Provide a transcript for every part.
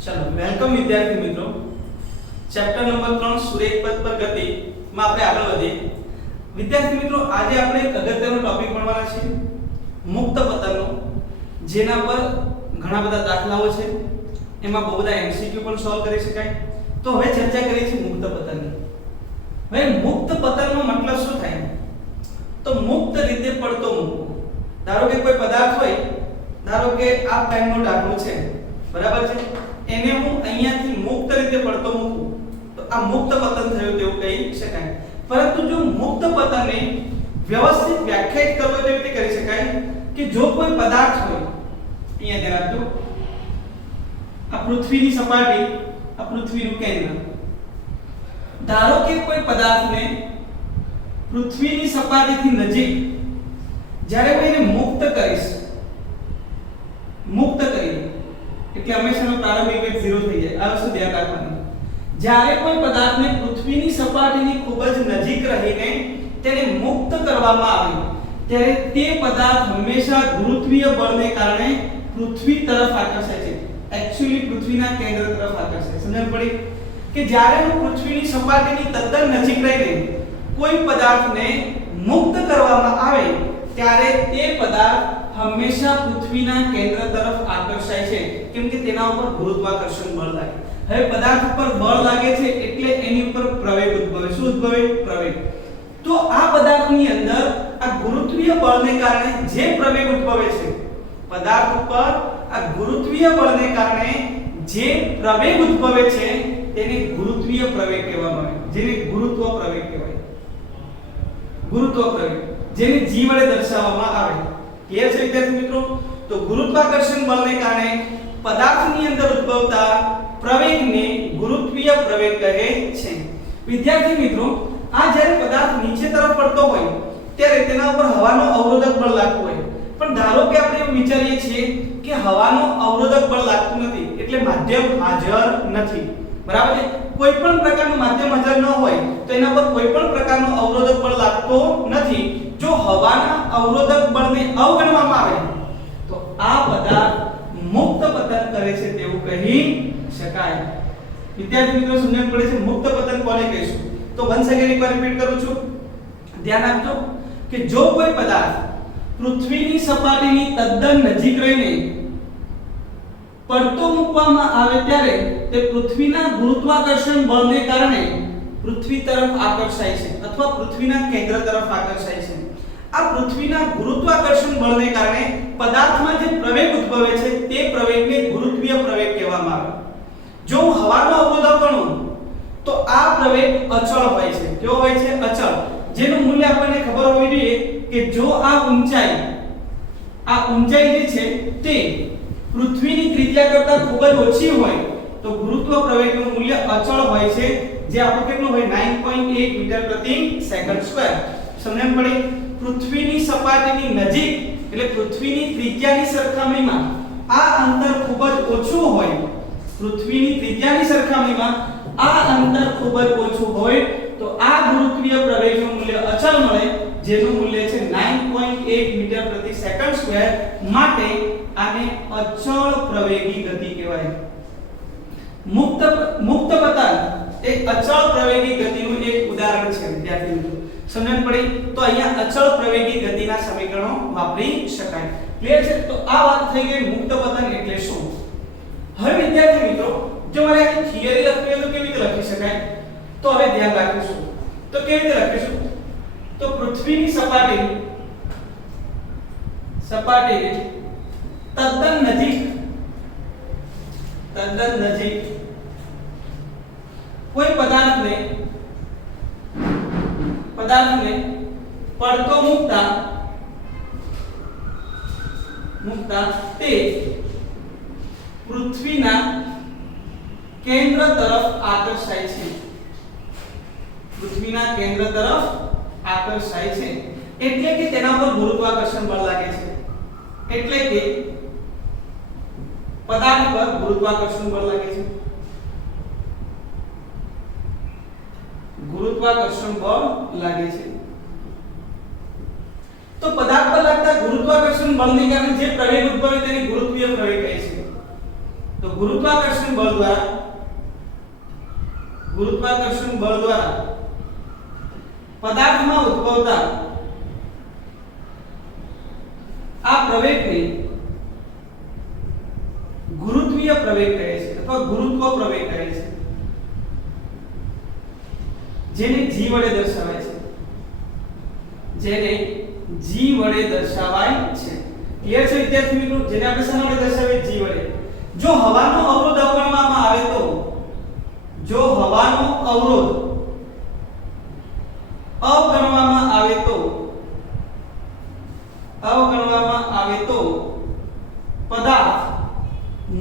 चलो वेलकम विद्यार्थी मित्रों चैप्टर नंबर 3 સુરેખ પદ પર ગતિ માં આપણે આગળ વધીએ વિદ્યાર્થી મિત્રો આજે આપણે એક અગત્યનો ટોપિક ભણવાના છે મુક્ત પતનનો જેના પર ઘણા બધા દાખલાઓ છે એમાં બહુ બધા એમસીક્યુ પણ સોલ્વ કરી શકાય તો હવે ચર્ચા કરીએ છીએ મુક્ત પતનની હવે મુક્ત પતનનો મતલબ શું થાય તો મુક્ત રીતે પડતો મૂકવો ધારો કે કોઈ પદાર્થ હોય ધારો કે આ પેનનો દાખલો છે બરાબર છે એને હું અહીંયાથી મુક્ત રીતે પડતો મૂકું તો આ મુક્ત પતન થયું તેવું કહી શકાય પરંતુ જો મુક્ત પતનને વ્યવસ્થિત વ્યાખ્યાયિત કરવો તો રીતે કરી શકાય કે જો કોઈ પદાર્થ હોય અહીંયા ધ્યાન આપજો આ પૃથ્વીની સપાટી આ પૃથ્વીનું કેન્દ્ર ધારો કે કોઈ પદાર્થને પૃથ્વીની સપાટીથી નજીક જ્યારે હું એને મુક્ત કરીશ મુક્ત કરી એટલે હંમેશાનો પ્રારંભિક વેગ 0 થઈ જાય આ વસ્તુ ધ્યાન રાખવાની જ્યારે કોઈ પદાર્થને પૃથ્વીની સપાટીની ખૂબ જ નજીક રહીને તેને મુક્ત કરવામાં આવે ત્યારે તે પદાર્થ હંમેશા ગુરુત્વીય બળને કારણે પૃથ્વી તરફ આકર્ષાય છે એક્ચ્યુઅલી પૃથ્વીના કેન્દ્ર તરફ આકર્ષાય સમજણ પડી કે જ્યારે હું પૃથ્વીની સપાટીની તદ્દન નજીક રહીને કોઈ પદાર્થને મુક્ત કરવામાં આવે ત્યારે તે પદાર્થ હંમેશા પૃથ્વીના કેન્દ્ર તરફ આકર્ષાય છે કેમ કે તેના ઉપર ગુરુત્વાકર્ષણ બળ લાગે હવે પદાર્થ ઉપર બળ લાગે છે એટલે એની ઉપર પ્રવેગ ઉદ્ભવે શું ઉદ્ભવે પ્રવેગ તો આ પદાર્થની અંદર આ ગુરુત્વીય બળને કારણે જે પ્રવેગ ઉદ્ભવે છે પદાર્થ ઉપર આ ગુરુત્વીય બળને કારણે જે પ્રવેગ ઉદ્ભવે છે તેને ગુરુત્વીય પ્રવેગ કહેવામાં આવે જેને ગુરુત્વ પ્રવેગ કહેવાય ગુરુત્વ પ્રવેગ જેને g વડે દર્શાવવામાં આવે ક્લિયર છે વિદ્યાર્થી મિત્રો તો ગુરુત્વાકર્ષણ બળને કારણે પદાર્થની અંદર ઉદ્ભવતા પ્રવેગને ગુરુત્વીય પ્રવેગ કહે છે વિદ્યાર્થી મિત્રો આ જ્યારે પદાર્થ નીચે તરફ પડતો હોય ત્યારે તેના ઉપર હવાનો અવરોધક બળ લાગતું હોય પણ ધારો કે આપણે એવું વિચારીએ છીએ કે હવાનો અવરોધક બળ લાગતું નથી એટલે માધ્યમ હાજર નથી બરાબર છે કોઈ પણ પ્રકારનું માધ્યમ હાજર ન હોય તો એના પર કોઈ પણ પ્રકારનો અવરોધક બળ લાગતો નથી જો હવાના અવરોધક બળને અવગણવામાં આવે તો આ પદાર્થ મુક્ત પતન કરે છે તેવું કહી શકાય વિદ્યાર્થી મિત્રો સમજણ પડે છે મુક્ત પતન કોને કહીશું તો વન સેકન્ડ એકવાર રિપીટ કરું છું ધ્યાન આપજો કે જો કોઈ પદાર્થ પૃથ્વીની સપાટીની તદ્દન નજીક રહીને પડતો મૂકવામાં આવે ત્યારે તે પૃથ્વીના ગુરુત્વાકર્ષણ બળને કારણે પૃથ્વી તરફ આકર્ષાય છે અથવા પૃથ્વીના કેન્દ્ર તરફ આકર્ષાય છે આ પૃથ્વીના ગુરુત્વાકર્ષણ બળને કારણે પદાર્થમાં જે પ્રવેગ ઉદ્ભવે છે તે પ્રવેગને ગુરુત્વીય પ્રવેગ કહેવામાં આવે જો હું હવાનો અવરોધક ગણું તો આ પ્રવેગ અચળ હોય છે કેવો હોય છે અચળ જેનું મૂલ્ય આપણને ખબર હોવી જોઈએ કે જો આ ઊંચાઈ જે છે તે પૃથ્વીની ત્રિજ્યા કરતાં ખૂબ જ ઓછી હોય તો ગુરુત્વ પ્રવેગનું મૂલ્ય અચળ હોય છે જે આપણું કેટલું હોય 9.8 મીટર પ્રતિ સેકન્ડ સ્ક્વેર સમજણ પડી પૃથ્વીની સપાટીની નજીક એટલે પૃથ્વીની ત્રિજ્યાની સરખામણીમાં આ અંતર ખૂબ જ ઓછું હોય પૃથ્વીની ત્રિજ્યાની સરખામણીમાં આ અંતર ખૂબ જ ઓછું હોય તો આ ગુરુત્વીય પ્રવેગનું મૂલ્ય અચળ મળે જેનું મૂલ્ય છે 9.8 મીટર પ્રતિ સેકન્ડ સ્ક્વેર માટે આને અચળ પ્રવેગી ગતિ કહેવાય મુક્ત પતન એક અચળ પ્રવેગી ગતિનું એક ઉદાહરણ છે વિદ્યાર્થી મિત્રો સમજણ પડી તો અહીંયા અચળ પ્રવેગી ગતિના સમીકરણો વાપરી શકાય ક્લિયર છે તો આ વાત થઈ ગઈ મુક્ત પતન એટલે શું હવે વિદ્યાર્થી મિત્રો જો મારે આ થિયરી લખવી હોય તો કેવી રીતે લખી શકાય તો હવે ધ્યાન રાખીશું તો કેવી રીતે લખીશું તો પૃથ્વીની સપાટીને તદ્દન નજીક કોઈ પદાર્થને પડતો મૂકતા તે પૃથ્વીના કેન્દ્ર તરફ આકર્ષાય છે એટલે કે તેના પર ગુરુત્વાકર્ષણ બળ લાગે છે એટલે કે પદાર્થ પર ગુરુત્વાકર્ષણ બળ લાગે છે તો પદાર્થ પર લાગતા ગુરુત્વાકર્ષણ બળને કારણે જે પ્રવેગ ઉદ્ભવે તેને ગુરુત્વીય પ્રવેગ કહે છે તો ગુરુત્વાકર્ષણ બળ દ્વારા પદાર્થમાં ઉદ્ભવતા આ પ્રવેગને ગુરુત્વીય પ્રવેગ કહે છે અથવા ગુરુત્વ પ્રવેગ કહે છે, જેને g વડે દર્શાવાય છે, ક્લિયર છે વિદ્યાર્થી મિત્રો? જેને આપણે શેના વડે દર્શાવીએ? g વડે. જો હવાનો અવરોધ અવગણવામાં આવે તો પદાર્થ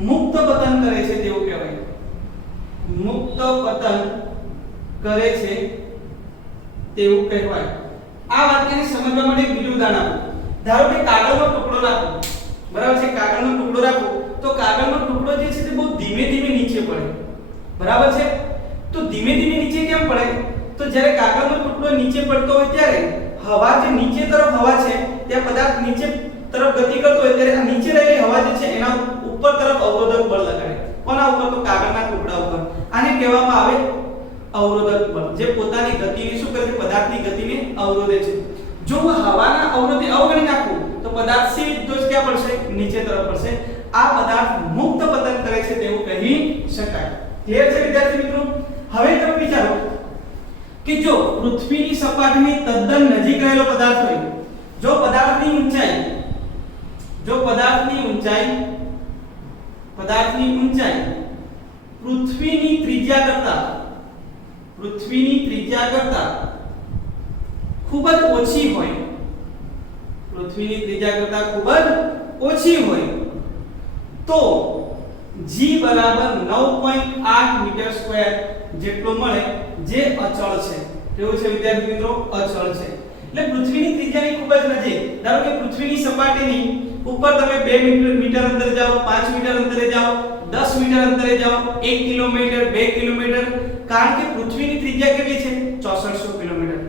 મુક્ત પતન કરે છે તેવું કહેવાય. મુક્ત પતન કરે છે તેવું કહેવાય. આ વાક્યને સમજવા માટે એક બીજું ઉદાહરણ આપો. ધારો કે કાગળનો ટુકડો રાખો, બરાબર છે? કાગળનો ટુકડો રાખો તો કાગળનો ટુકડો જે છે તે બહુ ધીમે ધીમે નીચે પડે, બરાબર છે? તો ધીમે ધીમે નીચે કેમ પડે? તો જ્યારે કાગળનો ટુકડો નીચે પડતો હોય ત્યારે હવા જે નીચે તરફ હવા છે, ત્યાં પદાર્થ નીચે તરફ ગતિ કરતો હોય ત્યારે આ નીચે રહેલી હવા જે છે એના ઉપર તરફ અવરોધક બળ લગાડે. કોના ઉપર? તો કાગળના ટુકડા ઉપર. આને કહેવામાં આવે અવરોધક બળ, જે પોતાની ગતિને શું કરે છે? પદાર્થની ગતિને અવરોધે છે. જો હું હવાના અવરોધે અવગણી નાખું તો પદાર્થ સીધો જ ક્યાં પડશે? નીચે તરફ પડશે. આ પદાર્થ મુક્ત પતન કરે છે તેવું કહી શકાય. ક્લિયર છે વિદ્યાર્થી મિત્રો? હવે તમે વિચારો કે જો પૃથ્વીની સપાટીની તદ્દન નજીક રહેલો પદાર્થ હોય, જો પદાર્થની ઊંચાઈ પૃથ્વીની ત્રિજ્યા કરતા ખૂબ જ ઓછી હોય, તો g બરાબર 9.8 મીટર સ્ક્વેર જેટલો મળે, જે અચળ છે. કેવું છે વિદ્યાર્થી મિત્રો? અચળ છે. એટલે પૃથ્વીની ત્રિજ્યાની ખૂબ જ નજીક. ધારો કે પૃથ્વીની સપાટીની ઉપર તમે 2 મીટર અંતરે જાઓ, 5 મીટર અંતરે જાઓ, 10 મીટર અંતરે જાઓ, 1 કિલોમીટર, 2 કિલોમીટર, કારણ કે પૃથ્વીની ત્રિજ્યા કેટલી છે? 6400 કિલોમીટર.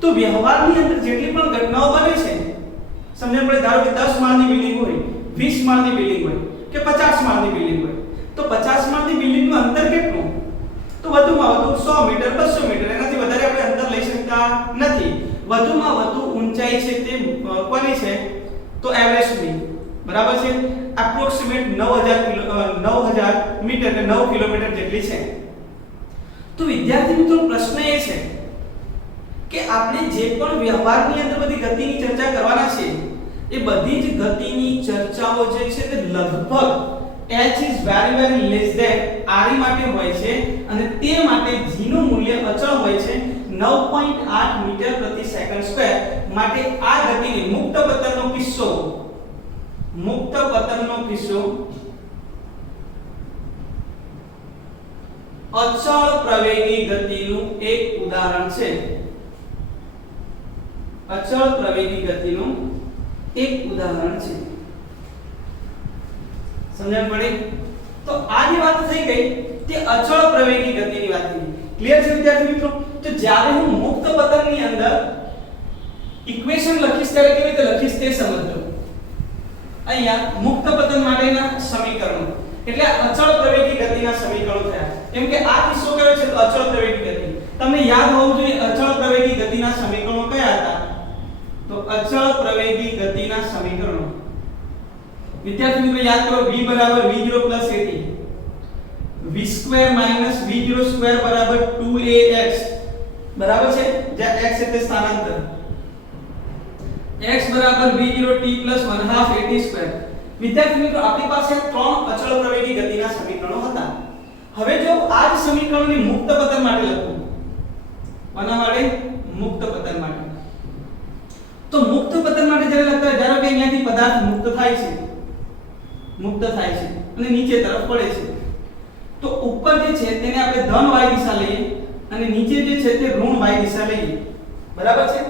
તો વ્યવહારની અંદર જેટલી પણ ઘટનાઓ બને છે, સમજણ પડે. ધારો કે 10 માળની બિલ્ડિંગ હોય, 20 માળની બિલ્ડિંગ હોય કે 50 માળની બિલ્ડિંગ હોય, તો 50 માળની બિલ્ડિંગનું અંતર કેટલું? તો વધુમાં વધુ 100 મીટર, 200 મીટર, એનાથી વધારે આપણે અંતર લઈ શકતા નથી. વધુમાં વધુ ઊંચાઈ છે તે કોની છે? તો એવરેસ્ટની, બરાબર છે? એપ્રોક્સિમેટ 9000 મીટર એટલે 9 કિલોમીટર જેટલી છે. તો વિદ્યાર્થી મિત્રો પ્રશ્ન એ છે કે આપણે જે પણ વ્યવહારની અંદર બધી ગતિની ચર્ચા કરવાના છે, એ બધી જ ગતિની ચર્ચાઓ જે છે તે લગભગ h is very less than r માટે હોય છે, અને તે માટે g નું મૂલ્ય અચળ હોય છે 9.8 મીટર પ્રતિ સેકન્ડ સ્ક્વેર. માટે આ ગતિને મુક્ત પતનનો કિસ્સો અચળ પ્રવેગી ગતિનું એક ઉદાહરણ છે. અચળ પ્રવેગી ગતિનું એક ઉદાહરણ છે. સમજણ પડી? તો આ જે વાત થઈ ગઈ તે અચળ પ્રવેગી ગતિની વાત થઈ. ક્લિયર છે વિદ્યાર્થી મિત્રો? તો જ્યારે હું મુક્ત પતનની અંદર ઇક્વેશન લખીશ ત્યારે કેવી રીતે લખીશ તે સમજો. અહીંયા મુક્ત પતન માટેના સમીકરણો એટલે અચળ પ્રવેગી ગતિના સમીકરણો થયા. કેમ કે આ કિસ્સો કયો છે? તો અચળ પ્રવેગી ગતિ. તમને યાદ હોવું જોઈએ અચળ પ્રવેગી ગતિના સમીકરણો કયા હતા? તો અચળ પ્રવેગી ગતિના સમીકરણો વિદ્યાર્થી મિત્રો યાદ કરો. v બરાબર v0 + at, v2 - v0² બરાબર 2ax, બરાબર છે? જ્યાં x એટલે સ્થાનાંતર. x બરાબર v0t + 1/2 at². વિદ્યાર્થી મિત્રો આપણી પાસે ત્રણ અચળ પ્રવેગી ગતિના સમીકરણો હતા. હવે જો આ જ સમીકરણોને મુક્ત પતન માટે લખું, કોના માટે? મુક્ત પતન માટે. તો મુક્ત પતન માટે જ્યારે લખતા હોય, ધારો કે અહીંયાથી પદાર્થ મુક્ત થાય છે અને નીચે તરફ પડે છે, તો ઉપર જે છે તેને આપણે ધન y દિશા લઈએ અને નીચે જે છે તે ઋણ y દિશા લઈએ, બરાબર છે?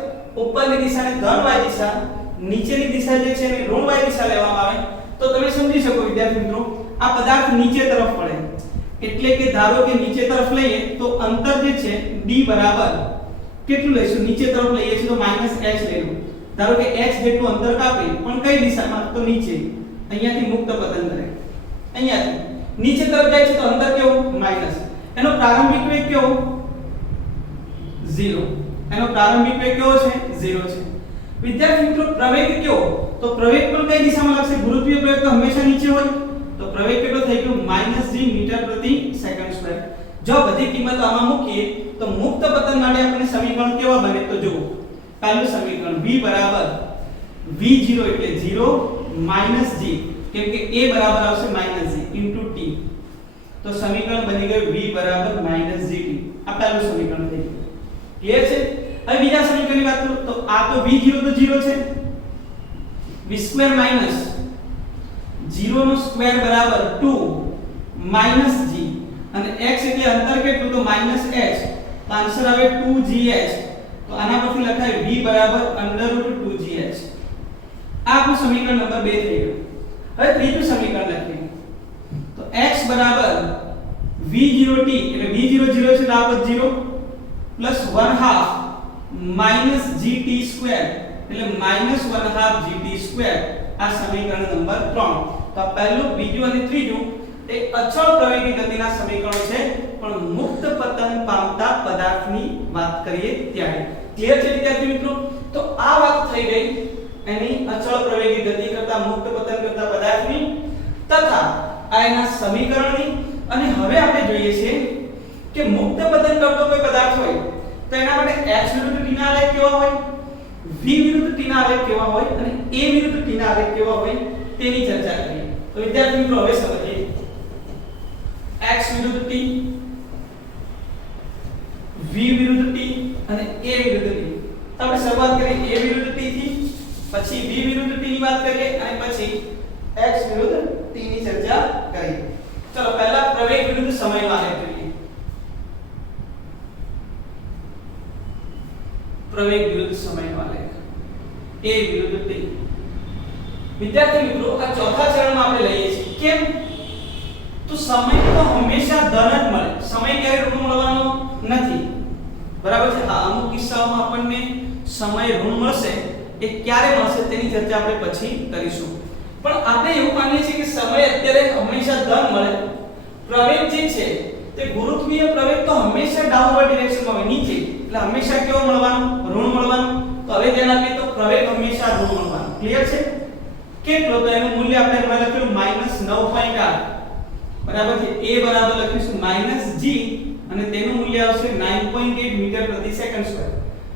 ઉપરની દિશાને ધન y દિશા, નીચેની દિશા જે છે એને ઋણ y દિશા લેવામાં આવે તો તમે સમજી શકો વિદ્યાર્થી મિત્રો, આ પદાર્થ નીચે તરફ પડે એટલે કે ધારો કે નીચે તરફ લઈએ તો અંતર જે છે d બરાબર કેટલું લઈશું? નીચે તરફ લઈએ છીએ તો -h લેવું. ધારો કે h જેટલું અંતર કાપી, પણ કઈ દિશામાં? તો નીચે. અહીંયાથી મુક્ત પતન કરે, અહીંયાથી. નીચે તરફ જાય છે તો અંદર કેવું માઈનસ, એનો પ્રારંભિક વેગ કેવો 0, એનો પ્રારંભિક વેગ કેવો છે 0 છે। વિદ્યાર્થી મિત્રો પ્રવેગ કેવો, તો પ્રવેગ પણ કઈ દિશામાં લાગશે, ગુરુત્વીય પ્રવેગ તો હંમેશા નીચે હોય, તો પ્રવેગ કેટલો થઈ ગયો -g મીટર પ્રતિ સેકન્ડ સ્ક્વેર। જો બધી કિંમતો આમાં મૂકીએ તો મુક્ત પતન માટે આપણે સમીકરણ કેવા બને, તો જુઓ પહેલું સમીકરણ v બરાબર v0 એટલે 0 - g, કેમ કે a બરાબર આવશે -g * t, તો સમીકરણ બની ગયું v બરાબર -gt। આ પહેલું સમીકરણ થઈ ગયું, ક્લિયર છે। હવે બીજા સમીકરણની વાત કરું તો આ તો v0 તો 0 છે, v² - 0 નો સ્ક્વેર બરાબર 2 - g, અને x એટલે અંતર કેટલું તો -h, તો આન્સર આવે 2gh, તો આના પરથી લખાય v બરાબર √2gh। આ આપણું સમીકરણ નંબર 2 થઈ ગયું। હવે ત્રીજું સમીકરણ લખીએ તો x બરાબર v0t એટલે v0 0 છે તો આ પદ 0 પ્લસ 1/2 -gt² એટલે -1/2gt², આ સમીકરણ નંબર 3। તો આ પહેલું, બીજું અને ત્રીજું એ અચળ પ્રવેગી ગતિના સમીકરણો છે, પણ મુક્ત પતન પામતા પદાર્થની વાત કરીએ ત્યારે। ક્લિયર છે વિદ્યાર્થી મિત્રો? તો આ વાત થઈ ગઈ એની અચળ પ્રવેગી ગતિ કરતા મુક્ત પતન કરતા પદાર્થની તથા આ એના સમીકરણની। અને હવે આપણે જોઈએ છે કે મુક્ત પતન કરતો કોઈ પદાર્થ હોય તો એના માટે x વિરુદ્ધ t ના આલેખ કેવા હોય, v વિરુદ્ધ t ના આલેખ કેવા હોય અને a વિરુદ્ધ t ના આલેખ કેવા હોય તેની ચર્ચા કરીએ। તો વિદ્યાર્થી મિત્રો હવે સમજીએ x વિરુદ્ધ t, v વિરુદ્ધ t અને a વિરુદ્ધ t। તો આપણે શરૂઆત કરીએ a વિરુદ્ધ t થી, પછી v વિરુદ્ધ t ની વાત કરીએ અને પછી x વિરુદ્ધ t ની ચર્ચા કરીએ। ચલો પહેલા પ્રવેગ વિરુદ્ધ સમયનો આલેખ જોઈએ। પ્રવેગ વિરુદ્ધ સમયનો આલેખ a વિરુદ્ધ t। વિદ્યાર્થી મિત્રો આ ચોથા ચરણમાં આપણે લઈએ છીએ, કેમ તો સમય તો હંમેશા ધન જ મળે, સમય ક્યારે ઋણ મળવાનો નથી, બરાબર છે। હા, અમુક કિસ્સાઓમાં આપણને સમય ઋણ મળશે, એ ક્યારે મળશે તેની ચર્ચા આપણે પછી કરીશું, પણ આપણે એવું માનીએ છીએ કે સમય અત્યારે હંમેશા ધન મળે। પ્રવેગ જે છે તે ગુરુત્વીય પ્રવેગ તો હંમેશા ડાઉનવર્ડ ડિરેક્શનમાં હોય, નીચે, એટલે હંમેશા કેવો મળવાનો ઋણ મળવાનો। તો હવે ધ્યાન આપીએ તો પ્રવેગ હંમેશા ઋણ મળવાનો, ક્લિયર છે। કેટલો, તો એનું મૂલ્ય આપણે હમણાં લખ્યું -9.8 બરાબર છે, a બરાબર લખીશું -g અને તેનું મૂલ્ય આવશે 9.8 મીટર પ્રતિ સેકન્ડ સ્ક્વેર।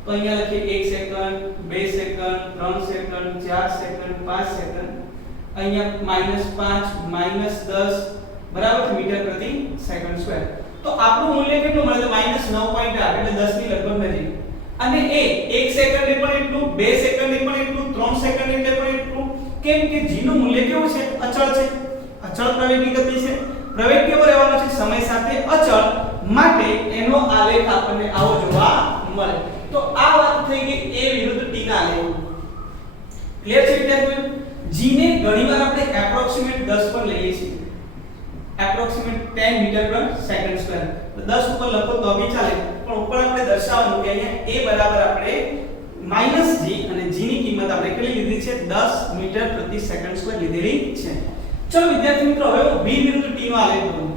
તો અહીંયા લખીએ 1 second, 2 second, 3 second, 4 second, 5 second, અહીંયા -5 -10 બરાબર છે મીટર પ્રતિ સેકન્ડ સ્ક્વેર। તો આપણું મૂલ્ય કેટલું મળે, તો -9.8 એટલે 10 ની લગભગ નજીક। અને એ 1 સેકન્ડે પણ એટલું, 2 સેકન્ડે પણ એટલું, 3 સેકન્ડે પણ એટલું, કેમ કે g નું મૂલ્ય કેવું છે, અચળ છે, અચળ પ્રવેગી ગતિ છે। પ્રવેગ કેવો રહેવાનો છે, સમય સાથે અચળ, માટે એનો આલેખ આપણને આવો જોવા મળે। તો આ વાત થઈ ગઈ a વિરુદ્ધ t ના આલેખ। ક્લિયર છે વિદ્યાર્થીઓ? g ને ઘણીવાર આપણે એપ્રોક્સિમેટ 10 પર લઈએ છીએ, એપ્રોક્સિમેટ 10 મીટર પર સેકન્ડ સ્ક્વેર, તો 10 ઉપર લખો તો બી ચાલે, પણ ઉપર આપણે દર્શાવવાનું કે અહીંયા a બરાબર આપણે -g અને g ની કિંમત આપણે કેટલી લીધી છે, 10 મીટર પ્રતિ સેકન્ડ સ્ક્વેર લીધેલી છે। ચલો વિદ્યાર્થી મિત્રો હવે હું v વિરુદ્ધ t નો આલેખ કરું,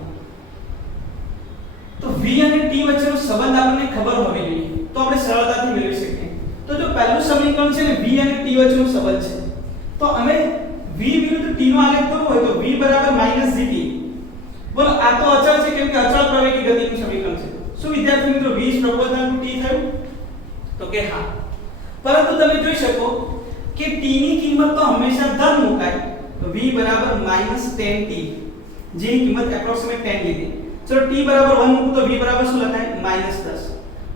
તો v અને t વચ્ચેનો સંબંધ આપણને ખબર હોવી જોઈએ, તો આપણે સરળતાથી મેળવી શકીએ। તો જો પહેલું સમીકરણ છે ને v અને t વચ્ચેનો સંબંધ છે, તો અમે v વિરુદ્ધ t નો આલેખ કરવો હોય તો v બરાબર -gt। બોલો આ તો અચળ છે, કેમ કે અચળ પ્રવેગી ગતિનું સમીકરણ છે। શું વિદ્યાર્થી મિત્રો v is proportional two t થયું? તો કે હા, પરંતુ તમે જોઈ શકો કે t ની કિંમત તો હંમેશા ધન મુકાય, તો v બરાબર -10t, જે ની કિંમત એપ્રોક્સિમેટ 10 લીધી। ચલો t બરાબર 1 મૂકો તો v બરાબર શું લખાય, -10,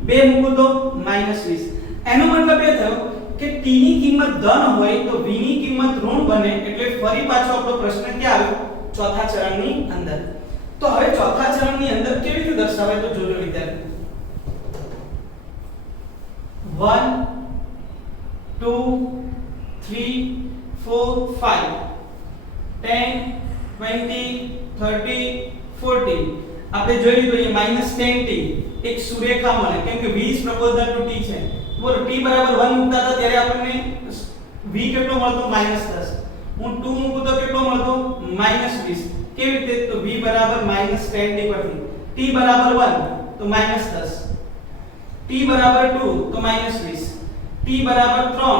2 મૂકો તો -20। એનો મતલબ એ થયો કે t ની કિંમત ધન હોય તો v ની કિંમત ઋણ બને, એટલે ફરી પાછો આપણો પ્રશ્ન ક્યાં આવ્યો, ચોથા ચરણની અંદર। તો હવે ચોથા ચરણની અંદર કેવી રીતે દર્શાવાય તો જોજો વિદ્યાર્થી, 1 2 3 4 5 10 20 30 40 આપણે જોઈ લીધું અહીંયા -10t એક સુરેખા મળે, કેમ કે v is proportional two t છે। બોલો t બરાબર 1 મૂકતા હતા ત્યારે આપણને v કેટલો મળતો, -10, હું 2 મૂકું તો કેટલો મળતો, -20, કેવી રીતે? તો v બરાબર -10t પરથી t બરાબર 1 તો -10, t બરાબર 2 તો -20, t બરાબર 3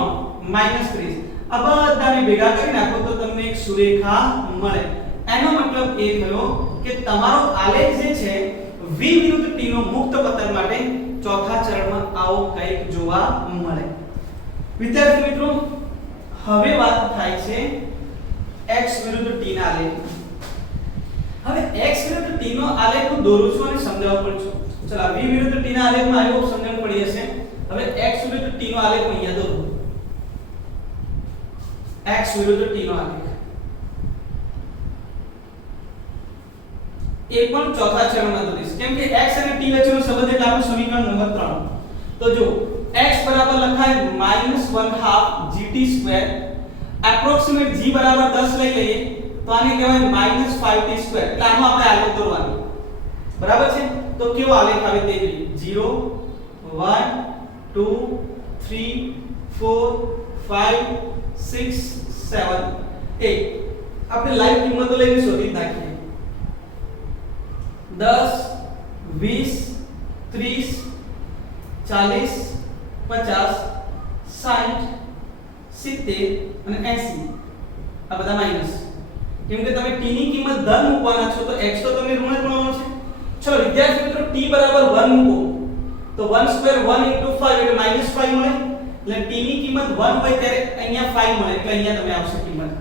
-30. આ બધાને ભેગા કરી નાખો તો તમને એક સુરેખા મળે. એનો મતલબ એ થયો કે તમારો આલેખ જે છે v વિરુદ્ધ t નો મુક્ત પતન માટે ચોથા ચરણમાં આવો કંઈક જોવા મળે. વિદ્યાર્થી મિત્રો, હવે વાત થાય છે x વિરુદ્ધ t ના આલેખ. હવે x વિરુદ્ધ t નો આલેખ હું દોરું છું અને સમજાવું પણ છું. ચલો v વિરુદ્ધ t ના આલેખમાં આવો સમજણ પડી હશે. હવે x વિરુદ્ધ t નો આલેખ હું અહીંયા દોરું. x વિરુદ્ધ t નો આલેખ એ પણ ચોથા ચરણમાં દોરીશ, કેમ કે x અને t વચ્ચેનો સંબંધ એટલે આપણું સમીકરણ નંબર 3. તો જો x બરાબર લખાય -1/2 gt2 એપ્રોક્સિમેટ g બરાબર 10 લઈ લઈએ તો આને કહેવાય -5t2. એટલે આનો આપણે આલેખ દોરવાનો બરાબર છે. તો કેવો આલેખ આવે તે જોઈએ. 0 1 2 3 4 5 6 7 8. આપણે લાઈવ કિંમતો લઈને શોધી નાખીએ. 10 20 30 40 50 60 70 અને 80. આ બધા માઈનસ, કેમ કે તમે t ની કિંમત ધન મૂકવાના છો તો x તો તમને ઋણ જ મળવાનો છે. ચલો વિદ્યાર્થી મિત્રો, t બરાબર 1 મૂકો તો 1 સ્ક્વેર 1 * 5 એટલે -5 મળે. એટલે t ની કિંમત 1 હોય ત્યારે અહીંયા 5 મળે, એટલે અહીંયા તમે આવશે કિંમત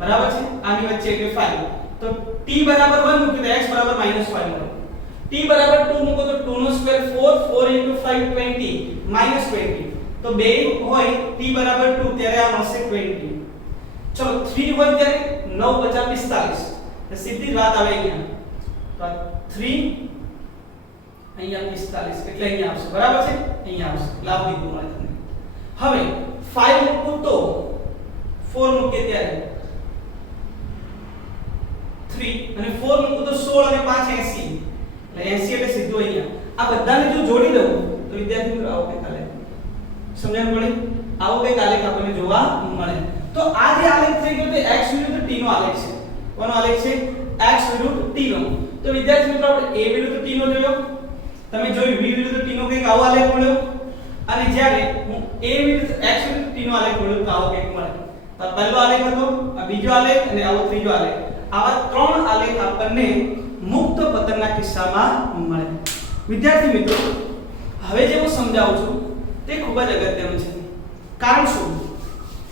બરાબર છે આની વચ્ચે એટલે 5. તો t બરાબર 1 મૂકો તો x બરાબર -5 મળે. t બરાબર 2 મૂકો તો 2 નો સ્ક્વેર 4 4 * 5 20 -20. તો 2 હોય t બરાબર 2 ત્યારે આ મળશે 20. ચલો 3 હોય ત્યારે 9 * 50 45. તો સીધી જ વાત આવે અહીંયા. તો 3 અહીંયા 45 એટલે અહીંયા આવશે બરાબર છે, અહીંયા આવશે. લાભ દીધું મળે તમને. હવે 5 મૂકું તો 4 મૂકીએ ત્યારે 3 અને 4 મૂકું તો 16 અને 5 80. એટલે 80 એટલે સીધું અહીંયા. આ બધાને જો જોડી દઉં તો વિદ્યાર્થી મિત્રો આવો કંઈક આલેખ સમજણ પડે. આવો કંઈક આલેખ આપણને જોવા મળે. તો આ જે આલેખ થઈ ગયો તે x વિરુદ્ધ t નો આલેખ છે. કોનો આલેખ છે? x વિરુદ્ધ t નો. તો વિદ્યાર્થી મિત્રો આપણે a વિરુદ્ધ t નો જોયો, તમે જોયું v વિરુદ્ધ t નો કંઈક આવો આલેખ મળ્યો, અને જ્યારે હું a વિરુદ્ધ x વિરુદ્ધ t નો આલેખ મળ્યો તો આવો કંઈક મળે. તો પહેલો આલેખ હતો, આ બીજો આલેખ અને આવો ત્રીજો આલેખ. આવા ત્રણ આલેખ આપણને મુક્ત પતનના કિસ્સામાં મળે. વિદ્યાર્થી મિત્રો, હવે જે હું સમજાવું છું તે ખૂબ જ અગત્યનું છે. કારણ શું?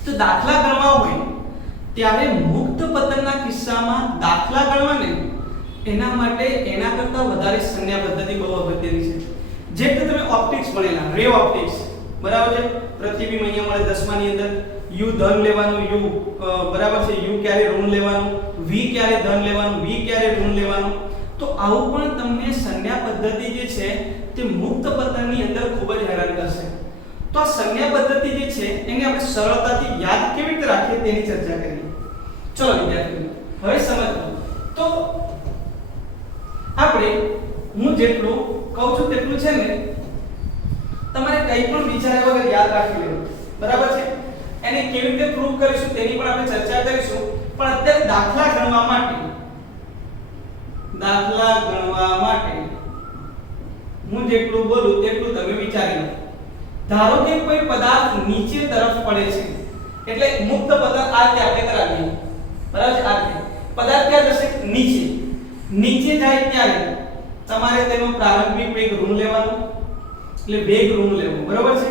તો દાખલા ગણવા હોય ત્યારે મુક્ત પતનના કિસ્સામાં દાખલા ગણવાને એના માટે એના કરતા વધારે સંજ્ઞા પદ્ધતિ બહુ અગત્યની છે. જેમ કે તમે ઓપ્ટિક્સ ભણેલા, રે ઓપ્ટિક્સ બરાબર છે. પ્રતિબિંબ અહીંયા મળે 10મા ની અંદર. u ધન લેવાનું, u બરાબર છે, u ક્યારે ઋણ લેવાનું, v ક્યારે ધન લેવાનું, v ક્યારે ઋણ લેવાનું. તો આવું પણ તમને સંજ્ઞા પદ્ધતિ જે છે તે મુક્ત પતનની અંદર ખૂબ જ હેરાન કરશે. તો આ સંજ્ઞા પદ્ધતિ જે છે એને આપણે સરળતાથી યાદ કેવી રીતે રાખીએ તેની ચર્ચા કરીએ. ચલો વિદ્યાર્થીઓ, હવે સમજો. તો આપણે હું જેટલું કહું છું તેટલું છે ને તમારે કંઈ પણ વિચાર્યા વગર યાદ રાખી લેવું બરાબર છે. એને કેવી રીતે પ્રૂવ કરીશું તેની પણ આપણે ચર્ચા કરીશું. પણ અત્યારે દાખલા ગણવા માટે હું જેટલું બોલું તેટલું તમે વિચારી લો. ધારો કે કોઈ પદાર્થ નીચે તરફ પડે છે એટલે મુક્ત પદાર્થ આ રીતે આપણે કરાવીએ બરાબર છે. આ રીતે પદાર્થ ક્યાં જશે? નીચે. નીચે જાય ત્યારે તમારે તેનો પ્રારંભિક વેગ ઋણ લેવાનો, એટલે વેગ ઋણ લેવો બરાબર છે.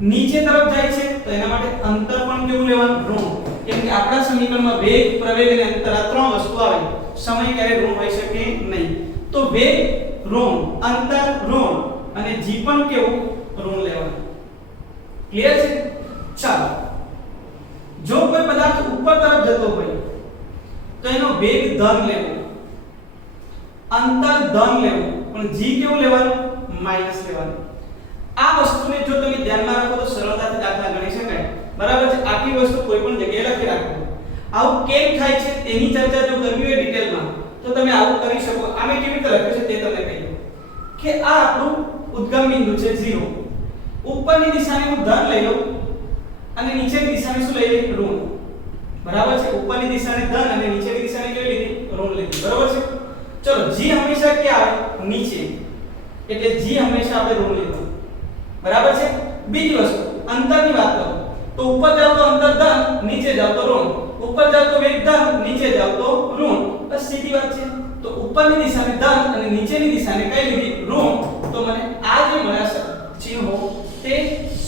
નીચે તરફ જાય છે તો એના માટે અંતર પણ કેવું લેવાનું? ઋણ. કેમ કે આપણા સમીકરણમાં વેગ, પ્રવેગ અને અંતર આ ત્રણ વસ્તુ આવે. સમય ક્યારે ઋણ હોઈ શકે નહીં. તો વેગ ઋણ, અંતર ઋણ અને g પણ કેવું? ઋણ લેવાનું. ક્લિયર છે? ચાલો, જો કોઈ પદાર્થ ઉપર તરફ જતો હોય તો એનો વેગ ધન લેવો, અંતર ધન લેવું, પણ g કેવું લેવાનું? માઈનસ લેવાનું. આ વસ્તુને જો તમે ધ્યાનમાં રાખો તો સરળતાથી દાખલા ગણી શકાય બરાબર છે. આટલી વસ્તુ કોઈ પણ જગ્યાએ લખી રાખો. આવું કેમ થાય છે તેની ચર્ચા જો કરવી હોય ડિટેલમાં તો તમે આવું કરી શકો. આમે કેવી રીતે લખ્યું છે તે તમને કહી દઉં કે આ આપણું ઉદ્ગમ બિંદુ છે 0. ઉપરની દિશાને હું ધન લઈ લઉં અને નીચેની દિશાને શું લઈ લઈ? ઋણ બરાબર છે. ઉપરની દિશાને ધન અને નીચેની દિશાને કેવી લીધી? ઋણ લીધું, બરાબર છે। ચલો g હંમેશા ક્યાં આવે નીચે, એટલે g હંમેશા આપણે ઋણ લીધું, બરાબર છે। બીજી વસ્તુ અંતરની વાત કરો તો ઉપર જાવ તો અંતર ધન, નીચે જાવ તો ઋણ, ઉપર જાવ તો વેગ ધન, નીચે જાવ તો ઋણ, બસ સીધી વાત છે। તો ઉપરની દિશાને ધન અને નીચેની દિશાને કઈ લીધી ઋણ, તો મને આ જે મળ્યા ચિહ્નો તે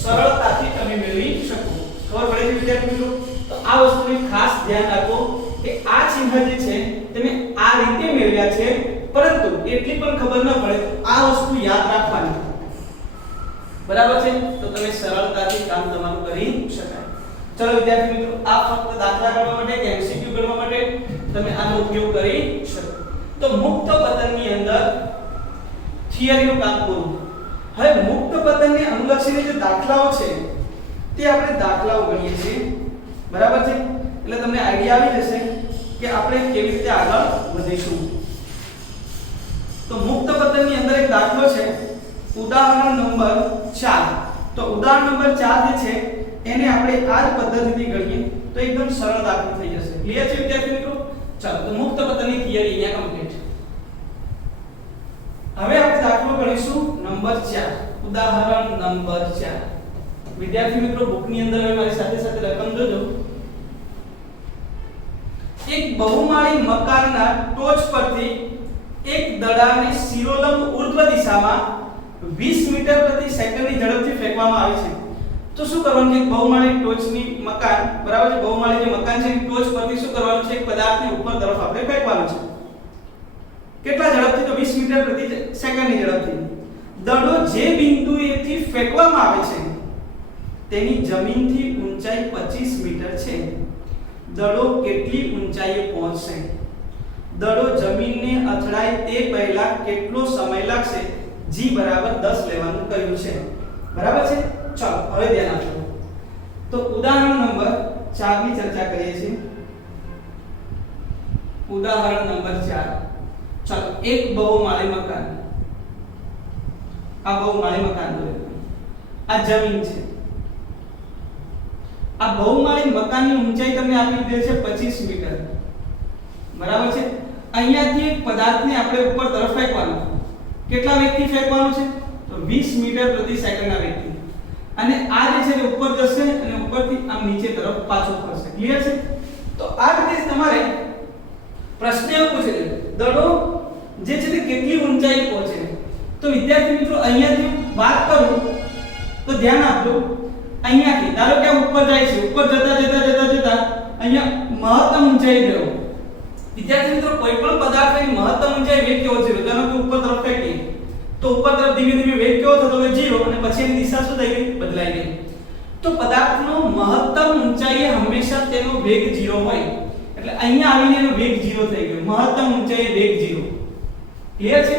સરળતાથી તમે મેળવી શકો। ખબર પડે છે વિદ્યાર્થી મિત્રો? તો આ વસ્તુને ખાસ ધ્યાન રાખો કે આ ચિહ્ન જે છે તમે આ રીતે મેળવ્યા છે, પરંતુ એટલી પણ ખબર ન પડે આ વસ્તુ યાદ રાખવાની, બરાબર છે। તો તમે સરળતાથી કામ તમારું કરી શકાય। ચલો વિદ્યાર્થી મિત્રો, આ ફક્ત દાખલા ગણવા માટે કે એમસીક્યુ ગણવા માટે તમે આનો ઉપયોગ કરી શકો। તો મુક્ત પતનની અંદર થિયરીનું કામ પૂરું। હવે મુક્ત પતનને અનુલક્ષીને જે દાખલાઓ છે તે આપણે દાખલાઓ ગણીએ છીએ, બરાબર છે। એટલે તમને આઈડિયા આવી જશે કે આપણે કેવી રીતે આગળ વધીશું। તો મુક્ત પતનની અંદર એક દાખલો છે, ઉદાહરણ નંબર 4। તો ઉદાહરણ નંબર 4 જે છે એને આપણે આ જ પદ્ધતિથી ગણીએ તો એકદમ સરળ દાખલો થઈ જશે। ક્લિયર છે વિદ્યાર્થી મિત્રો? ચાલો તો મુક્ત પતનની થિયરી અહીંયા કમ્પ્લીટ। હવે આપણે દાખલો ગણીશું નંબર 4, ઉદાહરણ નંબર 4। વિદ્યાર્થી મિત્રો બુકની અંદર હવે મારી સાથે સાથે રકમ જોજો। એક બહુમાળી મકાનના ટોચ પરથી એક દડાને શિરોલંબ ઉર્ધ્વ દિશામાં 20 મીટર પ્રતિ સેકન્ડની ઝડપથી ફેંકવામાં આવે છે। તો શું કરવાનું છે? બહુમાળી ટોચની મકાન, બરાબર છે, બહુમાળી જે મકાન છે એની ટોચ પરથી શું કરવાનું છે? એક પદાર્થને ઉપર તરફ આપણે ફેંકવાનું છે। કેટલા ઝડપથી? તો 20 મીટર પ્રતિ સેકન્ડની ઝડપથી। દડો જે બિંદુએથી ફેંકવામાં આવે છે તેની જમીનથી ઊંચાઈ 25 મીટર છે। દડો કેટલી ઊંચાઈએ પહોંચશે? દડો જમીનને અથડાય તે પહેલા કેટલો સમય લાગશે? g બરાબર 10 લેવાનું કહ્યું છે, બરાબર છે। ચાલો હવે ધ્યાન આપજો। તો ઉદાહરણ નંબર 4 ની ચર્ચા કરીએ છીએ। ઉદાહરણ નંબર 4। ચાલો એક બહુમાળી મકાન, આ બહુમાળી મકાન દોરેલું, આ જમીન છે। આ બહુમાળી મકાનની ઊંચાઈ તમને આપી દીધી છે 25 મીટર, બરાબર છે। અહીંયાથી એક પદાર્થને આપણે ઉપર તરફ ફેંકવાનો, કેટલા વેગથી ફેંકવાનો છે? તો 20 મીટર પ્રતિ સેકન્ડના વેગથી। અને આ જે છે તે ઉપર જશે અને ઉપરથી આમ નીચે તરફ પાછો ફરશે। ક્લિયર છે? તો આ રીતે તમારે પ્રશ્ન એવો પૂછે છે દડો જે છે તે કેટલી ઊંચાઈ પહોંચે। તો વિદ્યાર્થી મિત્રો અહીંયાથી વાત કરું તો ધ્યાન આપજો, અહીંયાથી ધારો કે ઉપર જાય છે, ઉપર જતા અહીંયા મહત્તમ ઊંચાઈ ગયો। વિદ્યાર્થી મિત્રો કોઈ પણ પદાર્થની મહત્તમ ઊંચાઈ વેગ કેવો છે? જાણો કે ઉપર તરફ ફેંકીએ તો ઉપર તરફ ધીમે ધીમે વેગ કેવો થતો હોય? 0, અને પછી એની દિશા શું થઈ ગઈ? બદલાઈ ગઈ। તો પદાર્થનો મહત્તમ ઊંચાઈએ હંમેશા તેનો વેગ 0 હોય, એટલે અહીંયા આવીને એનો વેગ 0 થઈ ગયો, મહત્તમ ઊંચાઈએ વેગ 0। ક્લિયર છે?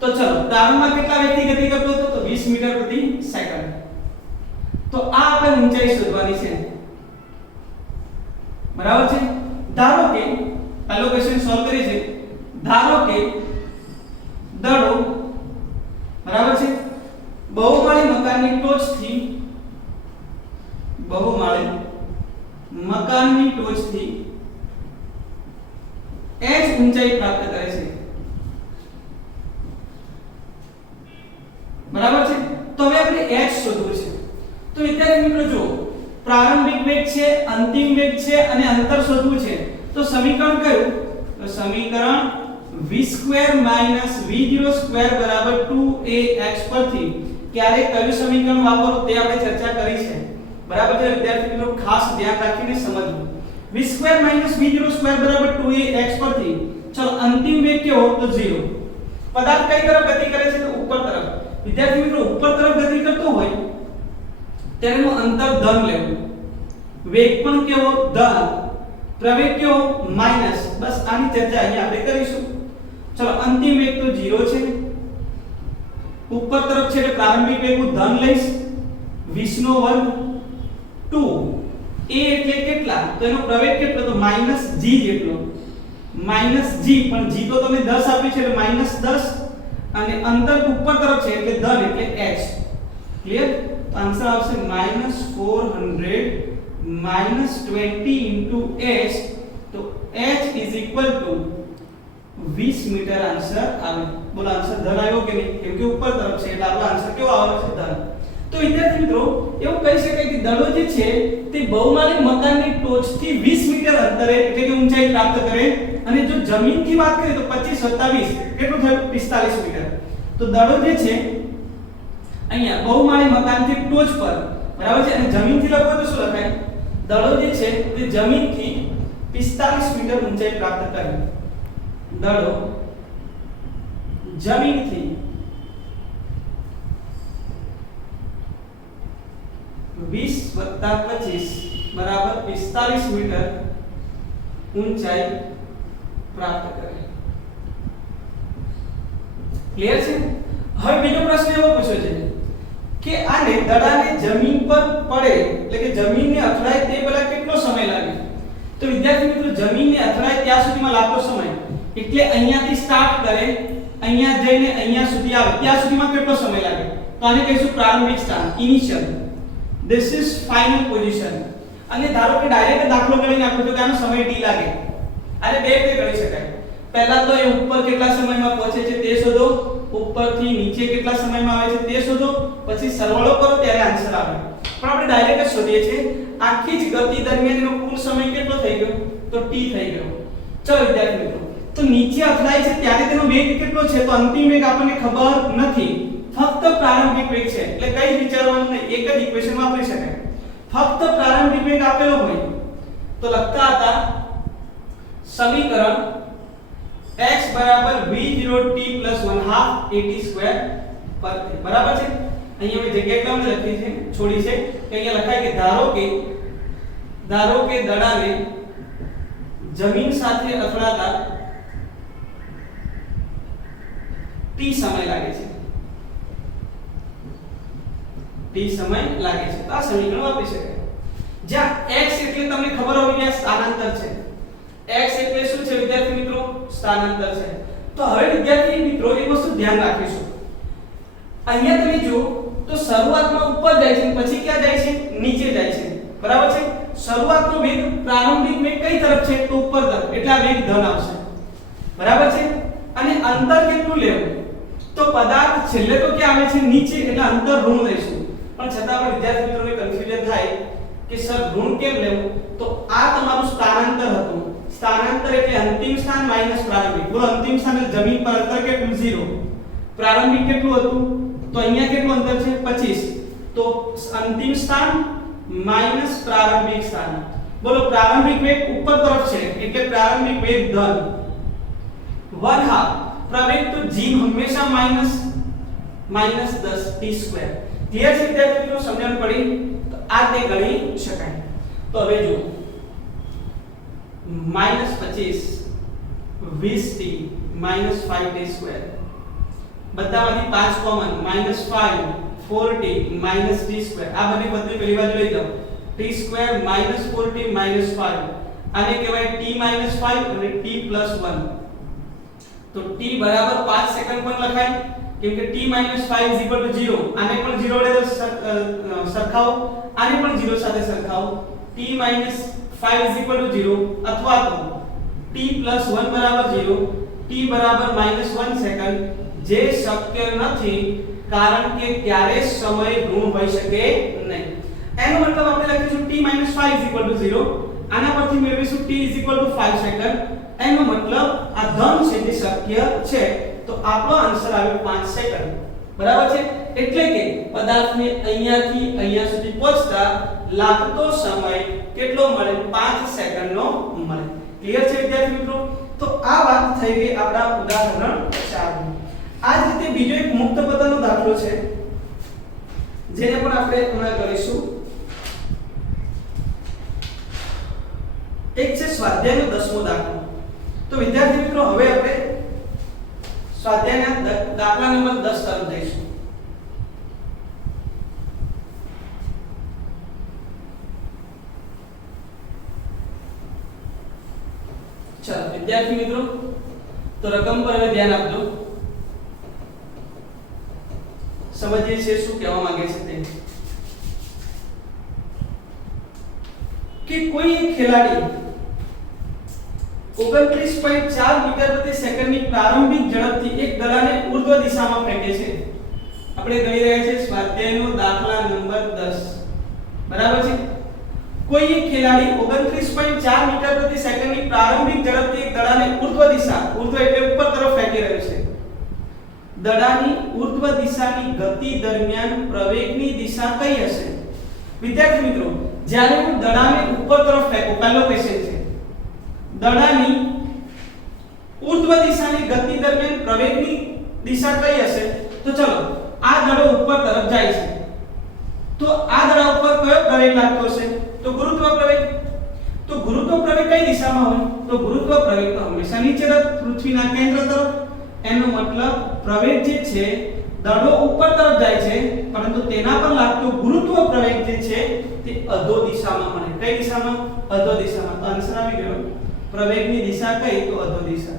તો ચલો પ્રારંભમાં કેટલા વેગથી ગતિ કરતો હતો? તો 20 મીટર પ્રતિ સેકન્ડ। તો આ આપણે ઊંચાઈ શોધવાની છે, બરાબર છે। ધારો કે પહેલો ક્વેશ્ચન સોલ્વ કરી છે। ધારો કે દડો, બરાબર છે, બહુમાળી મકાનની ટોચથી h ઊંચાઈ પ્રાપ્ત કરે છે, બરાબર છે। તો હવે આપણે h શોધવું છે। તો વિદ્યાર્થી મિત્રો જો પ્રારંભિક વેગ છે, અંતિમ વેગ છે અને અંતર શોધવું છે, તો સમીકરણ કયું? તો સમીકરણ v² v0² 2ax પરથી ક્યારે કયું સમીકરણ વાપરવું તે આપણે ચર્ચા કરી છે, બરાબર છે વિદ્યાર્થી મિત્રો? ખાસ ધ્યાન રાખીને સમજવું। v² v0² 2ax પરથી ચલો અંતિમ વેગ કેવો? તો 0। પદાર્થ કઈ તરફ ગતિ કરે છે? તો ઉપર તરફ। વિદ્યાર્થી મિત્રો ઉપર તરફ ગતિ કરતો હોય તેનું અંતર ધન લેવું, વેગ પણ કેવો? ધન, પ્રવેગ કેવો? માઈનસ। બસ આની ચર્ચા અહીં આપણે કરીશું। ચલો અંતિમ વેગ તો 0 છે, ઉપર તરફ છે એટલે પ્રારંભિક વેગ હું ધન લઈશ 20 નો વર્ગ 2 a એટલે કેટલા? તો એનો પ્રવેગ કેટલો? તો -g જેટલો, -g, પણ g તો તમે 10 આપી છે એટલે -10, અને અંતર ઉપર તરફ છે એટલે ધન એટલે h। ક્લિયર? તો આન્સર આવશે -400 -20 into h। તો h is equal to 20 metre answer આવે. બોલો આન્સર ધન આવ્યો કે નહીં? કેમ કે ઉપર તરફ છે એટલે આપણો આન્સર કેવો આવે છે? ધન. તો વિદ્યાર્થી મિત્રો એવું કહી શકાય કે દડો જે છે તે બહુમાળી મકાનની ટોચથી 20 મીટર અંતરે એટલે કે ઊંચાઈ પ્રાપ્ત કરે અને જો જમીનથી વાત કરીએ તો 25 + 20 કેટલું થયું? 45 મીટર. તો દડો જે છે અહીંયા બહુમાળી મકાનથી ટોચ પર, બરાબર છે, અને જમીનથી લખો તો શું લખાય? દડો જે છે તે જમીનથી 45 મીટર ઊંચાઈ પ્રાપ્ત કરે. દડો જમીનથી 20 + 25 બરાબર 45 મીટર ઊંચાઈ પ્રાપ્ત કરે. ક્લિયર છે? હવે બીજો પ્રશ્ન એવો પૂછ્યો છે કે આને દડાને જમીન પર પડે એટલે કે જમીનને અથડાય તે પહેલા કેટલો સમય લાગે? તો વિદ્યાર્થી મિત્રો જમીનને અથડાય ત્યાં સુધીમાં લાગતો સમય એટલે અહીંયાથી સ્ટાર્ટ કરે અહીંયા જઈને અહીંયા સુધી આવે ત્યાં સુધીમાં કેટલો સમય લાગે? તો આને કહીશું પ્રારંભિક સ્થાન, initial. This is final position. અને ધારો કે ડાયરેક્ટ દાખલો ગણીને આપો તો કે આનો સમય t લાગે. આને બે રીતે ગણી શકાય. પહેલા તો એ ઉપર કેટલા સમયમાં પહોંચે છે તે શોધો, ઉપરથી નીચે કેટલા સમયમાં આવે છે તે શોધો, પછી સરવાળો કરો ત્યારે આન્સર આવે. પણ આપણે ડાયરેક્ટ જ શોધીએ છીએ. આખી જ ગતિ દરમિયાન એનો કુલ સમય કેટલો થઈ ગયો? તો t થઈ ગયો. ચલો વિદ્યાર્થી મિત્રો, તો નીચે અથડાય છે ત્યારે તેનો વેગ કેટલો છે? તો અંતિમ વેગ આપણને ખબર નથી, ફક્ત પ્રારંભિક વેગ છે. એટલે કઈ વિચારવાનું નહીં, એક જ ઇક્વેશન વાપરી શકાય. ફક્ત પ્રારંભિક વેગ આપેલો હોય તો લખતા હતા સમીકરણ x v0t + 1/2 at² પર, બરાબર છે. અહીંયા મેં જગ્યા એટલા માટે લખી છે, છોડી છે કે અહીંયા લખાય કે ધારો કે દડાને જમીન સાથે અથડાતા t સમય લાગે છે. t સમય લાગે છે. તો આ સમીકરણ વાપરી શકાય. જ્યાં x એટલે તમને ખબર હોવી જોઈએ સ્થાનાંતર છે. x એટલે શું છે વિદ્યાર્થી મિત્રો? સ્થાનાંતર છે. તો હવે વિદ્યાર્થી મિત્રો એક વસ્તુ ધ્યાન રાખીશું. અહીંયા તમે જુઓ તો શરૂઆતમાં ઉપર જાય છે પછી ક્યાં જાય છે? નીચે જાય છે, બરાબર છે. શરૂઆતનો વેગ પ્રારંભિક વેગ કઈ તરફ છે? તો ઉપર તરફ, એટલે આ વેગ ધન આવશે, બરાબર છે. અને અંતર કેટલું લેવું? તો પદાર્થ છેલ્લે તો ક્યાં આવે છે? નીચે, એટલે અંતર ઋણ લઈશું. પણ છતાં પણ વિદ્યાર્થી મિત્રોને કન્ફ્યુઝન થાય કે સર ઋણ કેમ લેવું? તો આ તમારું સ્થાનાંતર હતું. સ્થાનાંતર એટલે અંતિમ સ્થાન માઈનસ પ્રારંભિક. બોલો અંતિમ સ્થાન એટલે જમીન પર અંતર કેટલું? 0. પ્રારંભિક કેટલું હતું? તો અહીંયા કેટલું અંતર છે? 25. તો અંતિમ સ્થાન માઈનસ પ્રારંભિક સ્થાન. બોલો પ્રારંભિક વેગ ઉપર તરફ છે એટલે પ્રારંભિક વેગ ધન. 1/2 પ્રવેગ તો g હંમેશા માઈનસ 10 t². ક્લિયર છે વિદ્યાર્થી મિત્રો? સમજણ પડી? તો આ તે ગણી શકાય. તો હવે જો -25 20t -5t², બધામાંથી 5 કોમન, -5 4t -t². આ બધી પદની પેલી બાજુ લઈ જાઓ. t² -4t -5 આને કહેવાય t - 5 અને t + 1. તો t બરાબર 5 સેકન્ડ પણ લખાય કેમ કે t - 5 = 0. આને પણ 0 વડે સરખાવો, આને પણ 0 સાથે સરખાવો. t - 5 = 0 અથવા તો t + 1 = 0, t બરાબર -1 સેકન્ડ, જે શક્ય નથી કારણ કે ત્યારે સમય ઋણ હોઈ શકે નહીં. એનો મતલબ આપણે લખીશું t - 5 = 0. આના પરથી મેળવીશું t = 5 સેકન્ડ. એનો મતલબ આ ધન છે જે શક્ય છે. તો આપણો આન્સર આવ્યો 5 સેકન્ડ, બરાબર છે. એટલે કે પદાર્થને અહીંયાથી અહીંયા સુધી પહોંચતા લાગતો સમય કેટલો મળે? 5 સેકન્ડનો મળે. ક્લિયર છે વિદ્યાર્થી મિત્રો? તો આ વાત થઈ ગઈ આપણા ઉદાહરણ 4 ની. આ જ રીતે બીજો એક મુક્ત પદાનો દાખલો છે જેને પણ આપણે હમણાં કરીશું. એક છે સ્વાધ્યાયનો 10મો દાખલો. તો વિદ્યાર્થી મિત્રો હવે આપણે સ્વાધ્યાયના દાખલા નંબર 10 તરફ જઈશું. ચાલો વિદ્યાર્થી મિત્રો, તો રકમ પર હવે ધ્યાન આપજો. સમજીએ છે શું કહેવા માંગે છે તે. કે કોઈ એક ખેલાડી 29.4 મીટર પ્રતિ સેકન્ડની પ્રારંભિક ઝડપથી એક દડાને ઉર્ધ્વ દિશામાં ફેંકે છે. આપણે ગણી રહ્યા છીએ સ્વાધ્યાયનો દાખલા નંબર 10. બરાબર છે. કોઈ એક ખેલાડી 29.4 મીટર પ્રતિ સેકન્ડની પ્રારંભિક ઝડપથી એક દડાને ઉર્ધ્વ દિશા, ઉર્ધ્વ એટલે ઉપર તરફ ફેંકી રહ્યો છે. દડાની ઉર્ધ્વ દિશાની ગતિ દરમિયાન પ્રવેગની દિશા કઈ હશે? વિદ્યાર્થી મિત્રો, જ્યારે હું દડાને ઉપર તરફ ફેંકું, પહેલો ક્વેશ્ચન છે, દડાની ઉર્ધ્વ દિશાની ગતિ દરમિયાન પ્રવેગની દિશા કઈ હશે? તો ચલો, આ દડો ઉપર તરફ જાય છે, તો આ દડા ઉપર કયો પ્રવેગ લાગતો હશે? તો ગુરુત્વ પ્રવેગ. તો ગુરુત્વ પ્રવેગ કઈ દિશામાં હોય? તો ગુરુત્વ પ્રવેગ તો હંમેશા નીચે તરફ, પૃથ્વીના કેન્દ્ર તરફ. એનો મતલબ પ્રવેગ જે છે દડો ઉપર તરફ જાય છે, પરંતુ તેના પર લાગતો ગુરુત્વ પ્રવેગ જે છે તે અધો દિશામાં મળે. કઈ દિશામાં? અધો દિશામાં. તો આન્સર આવી ગયો. પ્રવેગની દિશા કઈ? તો અધો દિશા.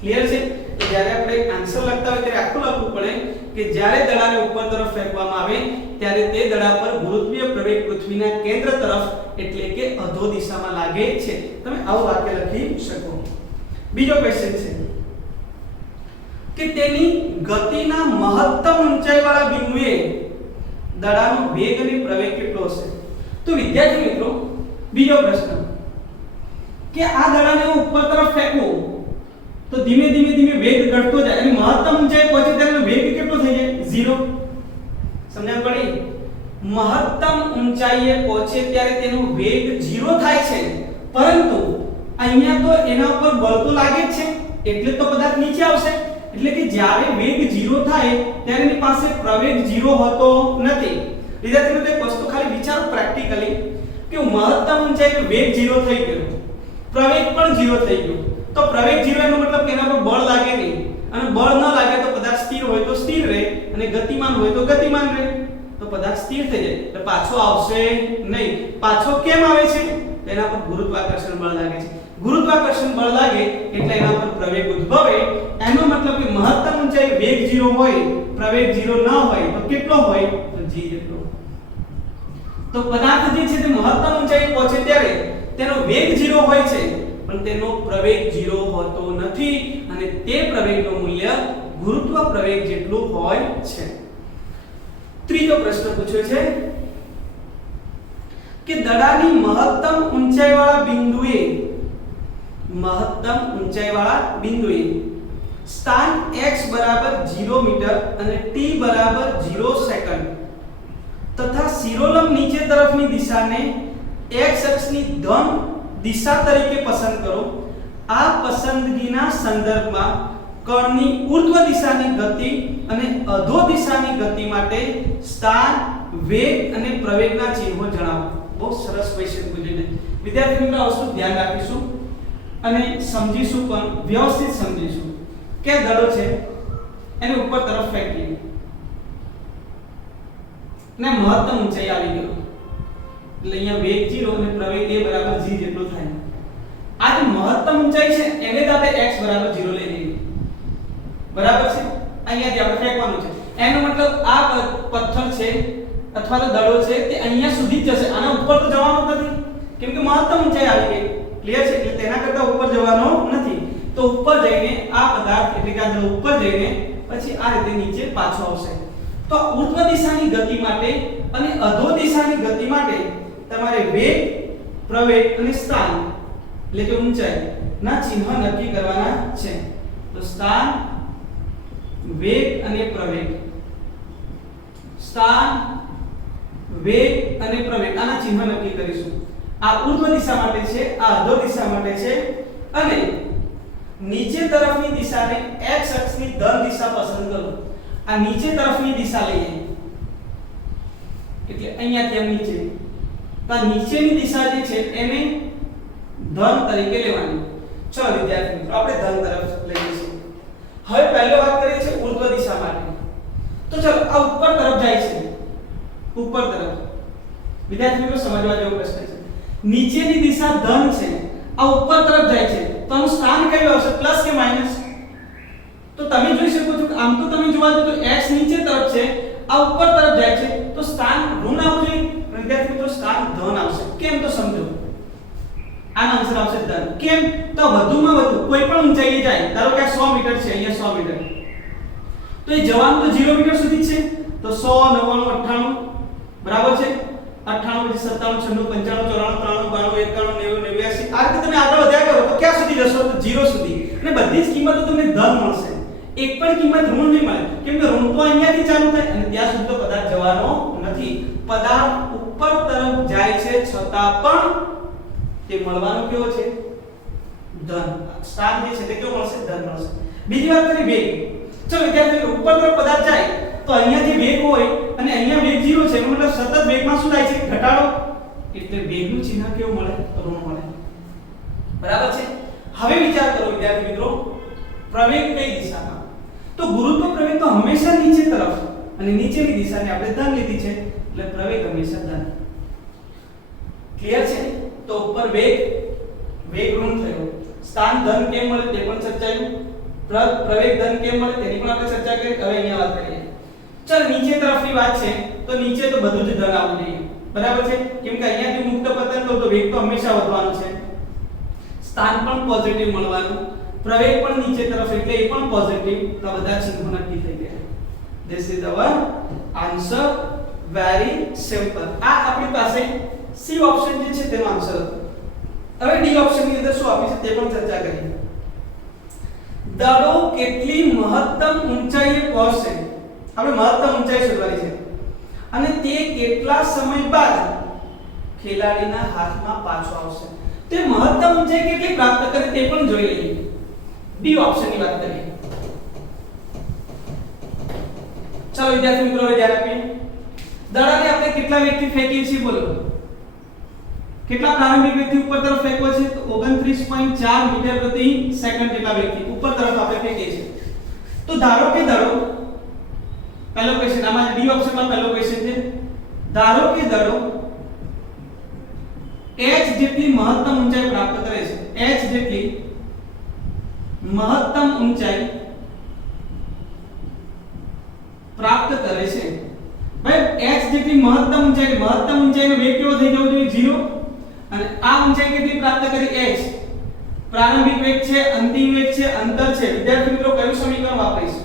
ક્લિયર છે? તો જ્યારે આપણે આન્સર લખતા હોય ત્યારે આખું લખવું પડે કે જ્યારે દડાને ઉપર તરફ ફેંકવામાં આવે ત્યારે તે દડા પર ગુરુત્વીય પ્રવેગ પૃથ્વીના કેન્દ્ર તરફ એટલે કે અધો દિશામાં લાગે છે. તમે આવું વાક્ય લખી શકો. બીજો ક્વેશ્ચન છે કે તેની ગતિના મહત્તમ ઊંચાઈવાળા બિંદુએ દડાનો વેગ અને પ્રવેગ કેટલો હશે? તો વિદ્યાર્થી મિત્રો, બીજો પ્રશ્ન કે આ દડાને હું ઉપર તરફ ફેંકું તો ધીમે ધીમે વેગ ઘટતો જાય અને મહત્તમ ઊંચાઈ પહોંચે ત્યારે વેગ કેટલો થઈ જાય? 0. સમજણ પડી? મહત્તમ ઊંચાઈએ પહોંચે ત્યારે તેનો વેગ 0 થાય છે, પરંતુ અહીંયા તો એના ઉપર બળ તો લાગે જ છે, એટલે તો પદાર્થ નીચે આવશે. એટલે કે જ્યારે વેગ 0 થાય ત્યારે એની પાસે પ્રવેગ 0 હોતો નથી. વિદ્યાર્થી મિત્રો, એક વસ્તુ ખાલી વિચારો પ્રેક્ટિકલી કે મહત્તમ ઊંચાઈ વેગ 0 થઈ ગયો, પ્રવેગ પણ 0 થઈ ગયો, તો પ્રવેગ 0 એનો મતલબ કે એના પર બળ લાગે નહીં, અને બળ ન લાગે તો પદાર્થ સ્થિર હોય તો સ્થિર રહે, અને ગતિમાન હોય તો ગતિમાન રહે. તો પદાર્થ સ્થિર થઈ જાય એટલે પાછો આવશે નહીં. પાછો કેમ આવે છે? એના પર ગુરુત્વાકર્ષણ બળ લાગે છે. ગુરુત્વાકર્ષણ બળ લાગે એટલે એના પર પ્રવેગ ઉદ્ભવે. એનો મતલબ કે મહત્તમ ઊંચાઈ વેગ 0 હોય, પ્રવેગ 0 ન હોય તો કેટલો હોય? તો g જેટલો. તો પદાર્થ જે છે તે મહત્તમ ઊંચાઈ પહોંચે ત્યારે તેનો વેગ 0 હોય છે, પણ તેનો પ્રવેગ 0 હોતો નથી, અને તે પ્રવેગનું મૂલ્ય ગુરુત્વ પ્રવેગ જેટલું હોય છે. ત્રીજો પ્રશ્ન પૂછ્યો છે કે દડાની મહત્તમ ઊંચાઈવાળા બિંદુએ સ્થાન x બરાબર 0 મીટર અને t બરાબર 0 સેકન્ડ તથા શિરોલંબ નીચે તરફની દિશાને x અક્ષની ધન દિશા તરીકે પસંદ કરો. આ પસંદગીના સંદર્ભમાં કણની ઉર્ધ્વ દિશાની ગતિ અને અધો દિશાની ગતિ માટે સ્થાન, વેગ અને પ્રવેગના ચિહ્નો જણાવો. બહુ સરસ ક્વેશ્ચન પૂછ્યો. વિદ્યાર્થી મિત્રો, આ વસ્તુ ધ્યાન રાખીશું અને સમજીશું, પણ વ્યવસ્થિત સમજીશું. કે દડો છે એને ઉપર તરફ ફેંકીએ ને મહત્તમ ઊંચાઈ આવી ગયો, એટલે અહીંયા વેગ 0 અને પ્રવેગ a બરાબર g જેટલો થાય. આ જે મહત્તમ ઊંચાઈ છે એને જ આપણે x બરાબર 0 લઈ લઈએ. બરાબર છે? અહીંયાથી આપણે ફેંકવાનું છે. એનો મતલબ આ પથ્થર છે અથવા તો દડો છે તે અહીંયા સુધી જ જશે, આના ઉપર તો જવાનો નથી, કેમ કે મહત્તમ ઊંચાઈ આવી ગઈ. ક્લિયર છે? એટલે તેના કરતા ઉપર જવાનો નથી. તો ઉપર જઈને આ પદાર્થ એટલે કે આ દડો ઉપર જઈને પછી આ રીતે નીચે પાછો આવશે. તો ઉર્ધ્વ દિશાની ગતિ માટે અને અધો દિશાની ગતિ માટે તમારે વેગ, પ્રવેગ અને સ્થાન એટલે કે ઊંચાઈ ના ચિહ્ન નક્કી કરવાના છે. તો સ્થાન, વેગ અને પ્રવેગ, સ્થાન, વેગ અને પ્રવેગ આના ચિહ્ન નક્કી કરીશું. આ ઉર્ધ્વ દિશા માટે છે, આ અધો દિશા માટે છે, અને નીચે તરફની દિશાને x અક્ષની ધન દિશા પસંદ કરો. આ નીચે તરફની દિશા લઈએ એટલે અહીંયાથી આમ નીચે, તો આ નીચેની દિશા જે છે એને ધન તરીકે લેવાની. ચલો વિદ્યાર્થી મિત્રો, આપણે ધન તરફ લઈએ છીએ. હવે પહેલો વાત કરીએ છીએ ઉર્ધ્વ દિશા માટે. તો ચલો, આ ઉપર તરફ જાય છે, ઉપર તરફ. વિદ્યાર્થી મિત્રો, સમજવા જેવો પ્રશ્ન છે. નીચેની દિશા ધન છે, આ ઉપર તરફ જાય છે, તો આનું સ્થાન કયું આવશે? પ્લસ કે માઈનસ? તો તમે જોઈ શકો છો કે આમ તો તમે જોવા જો તો x નીચે તરફ છે, આ ઉપર તરફ જાય છે, તો સ્થાન ઋણ આવવું જોઈએ. વિદ્યાર્થી મિત્રો, સ્થાન ધન આવશે. કેમ? તો સમજો. આનો આન્સર આવશે ધન. કેમ? તો વધુમાં વધુ કોઈ પણ ઊંચાઈએ જાય, ધારો કે આ 100 મીટર છે, અહીંયા 100 મીટર, તો એ જવાનું તો 0 મીટર સુધી જ છે. તો 100 99 98 બરાબર છે. 98 પછી 97 96 95 94 93 91 90 89 આ રીતે તમે આગળ વધ્યા કરો તો ક્યાં સુધી જશો? તો 0 સુધી. અને બધી જ કિંમતો તમને ધન મળશે. એક પણ કિંમત ઋણ નહીં મળે, કેમ કે ઋણ તો અહીંયાથી ચાલુ થાય અને ત્યાં સુધી તો પદાર્થ જવાનો નથી. પદાર્થ ઉપર તરફ જાય છે છતાં પણ તે મળવાનો કેવો છે? ધન. સ્થાન જે છે તે કેવો મળશે? ધન મળશે. બીજી વાત કરી વેગ. ચલો વિદ્યાર્થીઓ, ઉપર તરફ પદાર્થ જાય તો અહીંયા જે વેગ હોય અને અહીંયા વેગ 0 છે, એનો મતલબ સતત વેગમાં શું થાય છે? ઘટાડો. એટલે વેગનું ચિહ્ન કેવું મળે? ઋણ મળે. બરાબર છે. હવે વિચાર કરો વિદ્યાર્થી મિત્રો, પ્રવેગ કઈ દિશામાં? તો ગુરુત્વ પ્રવેગ તો હંમેશા નીચે તરફ, અને નીચેની દિશાને આપણે ધન લીધી છે, એટલે પ્રવેગ હંમેશા ધન. ક્લિયર છે? તો ઉપર વેગ ઋણ થયો. સ્થાન ધન કેમ મળે તે પણ ચર્ચાયું. પ્રવેગ ધન કેમ મળે તેની પણ આપણે ચર્ચા કરી. હવે અહીંયા વાત કરીએ. ચાલ નીચે તરફની વાત છે, તો નીચે તો બધું જ ધન આવવું જોઈએ. બરાબર છે? કેમ કે અહીંયાથી મુક્ત પતન તો વેગ તો હંમેશા વધવાનું છે. સ્થાન પણ પોઝિટિવ મળવાનું, પ્રવેગ પણ નીચે તરફ એટલે એ પણ પોઝિટિવ. તો બધા ચિહ્નો નક્કી થઈ ગયા. This is our answer. Very simple. આ આપણી પાસે સી ઓપ્શન જે છે તેનો આન્સર હતો. હવે ડી ઓપ્શન ની અંદર શું આપ્યું છે તે પણ ચર્ચા કરીએ. દડો કેટલી મહત્તમ ઊંચાઈએ પહોંચશે? આપણે મહત્તમ ઊંચાઈ શોધવાની છે અને તે કેટલા સમય બાદ ખેલાડીના હાથમાં પાછો આવશે. તે મહત્તમ ઊંચાઈ કેટલી પ્રાપ્ત કરે તે પણ જોઈ લઈએ. ડી ઓપ્શન ની વાત કરીએ. ચાલો વિદ્યાર્થી મિત્રો, હવે ધ્યાન આપીએ. દડાને આપણે કેટલા વેગથી ફેંકીએ છીએ? બોલો, કેટલા પ્રારંભિક વેગથી ઉપર તરફ ફેંકવો છે? તો 29.4 મીટર પ્રતિ સેકન્ડ જેટલા વેગથી ઉપર તરફ આપણે ફેંકીએ છીએ. તો ધારો કે દડો, પહેલો ક્વેશ્ચન આમાં ડી ઓપ્શનમાં પહેલો ક્વેશ્ચન છે. ધારો કે દડો h જેટલી મહત્તમ ઊંચાઈ પ્રાપ્ત કરે છે. h જેટલી મહત્તમ ઊંચાઈ પ્રાપ્ત કરે છે. ભાઈ h જેટલી મહત્તમ ઊંચાઈનો વેગ કેવો થઈ જવો જોઈએ? 0. અને આ ઊંચાઈ કેટલી પ્રાપ્ત કરી? h. પ્રારંભિક વેગ છે, અંતિમ વેગ છે, અંતર છે. વિદ્યાર્થી મિત્રો, કયું સમીકરણ વાપરીશું?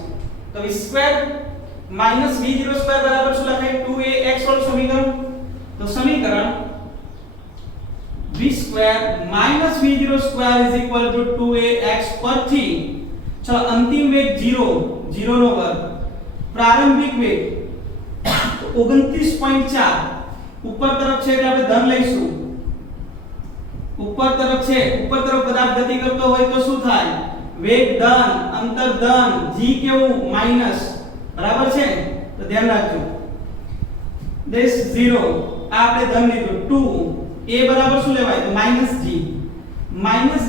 તો v² v02 બરાબર શું લખાય? 2ax વાળું સમીકરણ. તો સમીકરણ v² v02 2ax પરથી ચલો અંતિમ વેગ 0 નો વર્ગ, પ્રારંભિક વેગ 29.4 ઉપર તરફ છે એટલે આપણે ધન લઈશું. ઉપર તરફ છે, ઉપર તરફ પદાર્થ ગતિ કરતો હોય તો શું થાય? વેગ ધન, અંતર ધન, g કેવું? માઈનસ. બરાબર છે? તો ધ્યાન રાખજો. this 0 આ આપણે ધન લીધું. 2 a બરાબર શું લેવાય? તો -g.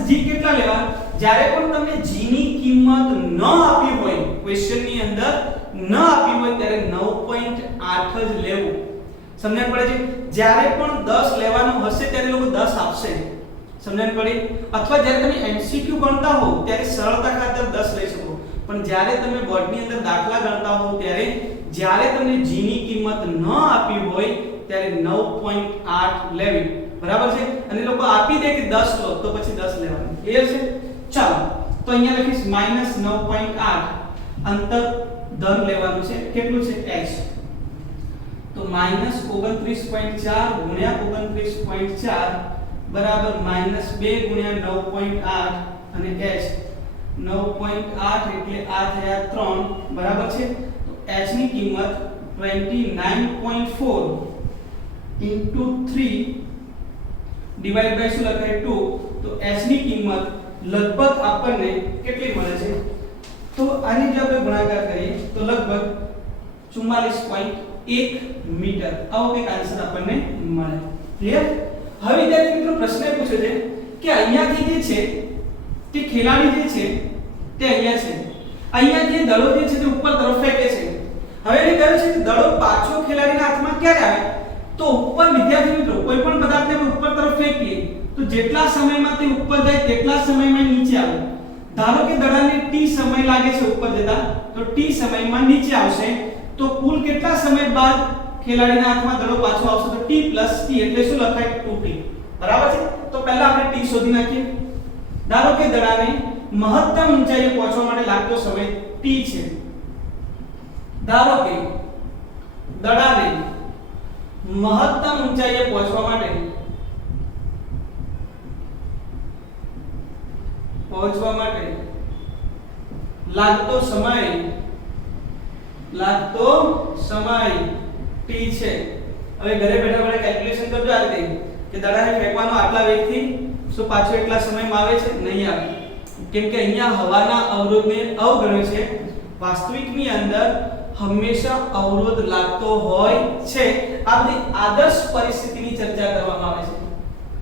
-g કેટલા લેવા? જ્યારે પણ તમને g ની કિંમત ન આપી હોય, ક્વેશ્ચન ની અંદર ન આપી હોય, ત્યારે 9.8 જ લેવું. સમજણ પડે છે? જ્યારે પણ 10 લેવાનું હશે ત્યારે લોકો 10 આપશે. સમજણ પડી? અથવા જ્યારે તમે MCQ ગણતા હો ત્યારે સરળતા ખાતર 10 લઈ શકો. પણ જ્યારે તમે બોર્ડની અંદર દાખલા ગણતા હો ત્યારે જ્યારે તમને g ની કિંમત ન આપી હોય ત્યારે 9.8 લેવી. બરાબર છે? અને લોકો આપી દે કે 10 લો તો પછી 10 લેવાનું. ક્લિયર છે? ચાલો તો અહીંયા લખીશ -9.8 અંતર ધન લેવાનું છે. કેટલું છે? h. તો -29.4 ગુણ્યા 29.4 બરાબર -2 ગુણ્યા 9.8 અને h 9.8 એટલે આ થયા 3. બરાબર છે? તો h ની કિંમત 29.4 into 3 ડિવાઇડ બાય શું લખાય? 2. તો h ની કિંમત લગભગ આપણને કેટલી મળે છે? તો આની જો આપણે ગુણાકાર કરીએ તો લગભગ 44.1 મીટર આવો કંઈક આન્સર આપણને મળે. ક્લિયર? હવે વિદ્યાર્થી મિત્રો, પ્રશ્ન એ પૂછે છે કે અહીંયાથી જે છે તે ખેલાડી જે છે તે અહીંયા છે, અહીંયાથી દડો જે છે તે ઉપર તરફ ફેંકે છે. હવે એને કહ્યું છે કે દડો પાછો ખેલાડીના હાથમાં ક્યારે આવે? તો ઉપર વિદ્યાર્થી મિત્રો, કોઈ પણ પદાર્થને ઉપર તરફ ફેંકીએ તો જેટલા સમયમાં તે ઉપર જાય તેટલા સમયમાં નીચે આવે. ધારો કે દડાને t સમય લાગે છે ઉપર જતા, તો t સમયમાં નીચે આવશે. તો કુલ કેટલા સમય બાદ ખેલાડીના હાથમાં દડો પાછો આવશે? તો t + t એટલે શું લખાય? 2t. બરાબર છે? તો પહેલા આપણે t t શોધી નાખીએ. ધારો કે દડાને મહત્તમ ઊંચાઈએ પહોંચવા માટે લાગતો સમય t છે. ધારો કે દડાને મહત્તમ ઊંચાઈએ પહોંચવા માટે લાગતો સમય t છે. હવે ઘરે બેઠા બેઠા કેલ્ક્યુલેશન કરજો આ રીતે કે દડાને ફેંકવાનો આટલા વેગથી શું પાછો એટલા સમયમાં આવે છે? નહીં આવે, કેમ કે અહીંયા હવાના અવરોધને અવગણ્યો છે. વાસ્તવિકની અંદર હંમેશા અવરોધ લાગતો હોય છે. આ બધી આદર્શ પરિસ્થિતિની ચર્ચા કરવામાં આવે છે,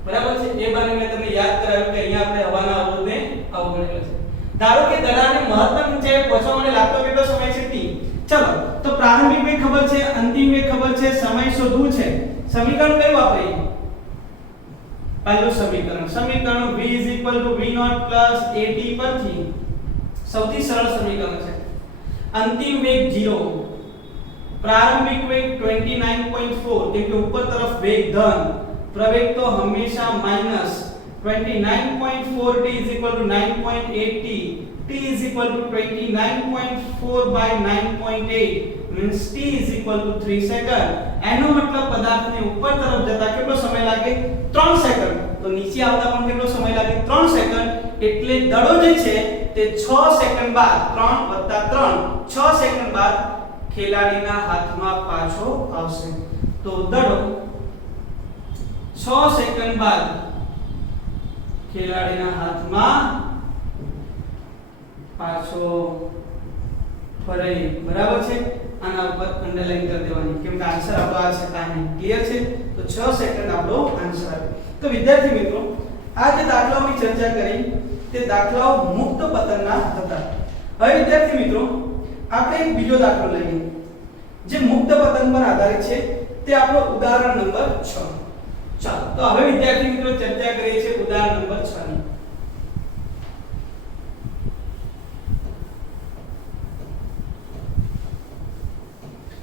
બરાબર છે. એ બાને મેં તમને યાદ કરાવ્યું કે અહીંયા આપણે હવાના અવરોધને અવગણેલો છે. ધારો કે દડાને મહત્તમ ઊંચાઈએ પહોંચવા માટે લાગતો કેટલો સમય છે? t. ચલો તો પ્રારંભિક વેગ ખબર છે, અંતિમ વેગ ખબર છે, સમય શોધવું છે. સમીકરણ કયું વાપરીએ? પહેલું સમીકરણ v v0 at પરથી સૌથી સરળ સમીકરણ છે. અંતિમ વેગ 0, પ્રારંભિક વેગ 29.4, કેમ કે ઉપર તરફ વેગ ધન, પ્રવેગ તો હંમેશા minus. 29.4 t 9.8 t is equal to 29.4 by 9.8 means t is equal to 3 second. એનો મતલબ પદાર્થને ઉપર તરફ જતા કેટલો સમય લાગે? 3 સેકન્ડ. તો નીચે આવતા પણ કેટલો સમય લાગે? 3 સેકન્ડ. એટલે દડો જે છે તે 6 સેકન્ડ બાદ 3 + 3 6 સેકન્ડ બાદ ખેલાડીના હાથમાં પાછો આવશે. તો દડો 6 સેકન્ડ બાદ ખેલાડીના હાથમાં પાછો ફરે. બરાબર છે. આના ઉપર અંડરલાઈન કરી દેવાની, કેમ કે આન્સર આપણો આ છે. ટાઈમ ક્લિયર છે? તો 6 સેકન્ડ આપણો આન્સર આવે. તો વિદ્યાર્થી મિત્રો, આ જે દાખલાઓની ચર્ચા કરી તે દાખલાઓ મુક્ત પતનના હતા. હવે વિદ્યાર્થી મિત્રો, આપણે એક બીજો દાખલો લઈએ જે મુક્ત પતન પર આધારિત છે. તે આપણો ઉદાહરણ નંબર 6. ચાલો તો હવે વિદ્યાર્થી મિત્રો ચર્ચા કરીએ છીએ ઉદાહરણ નંબર 6 ની.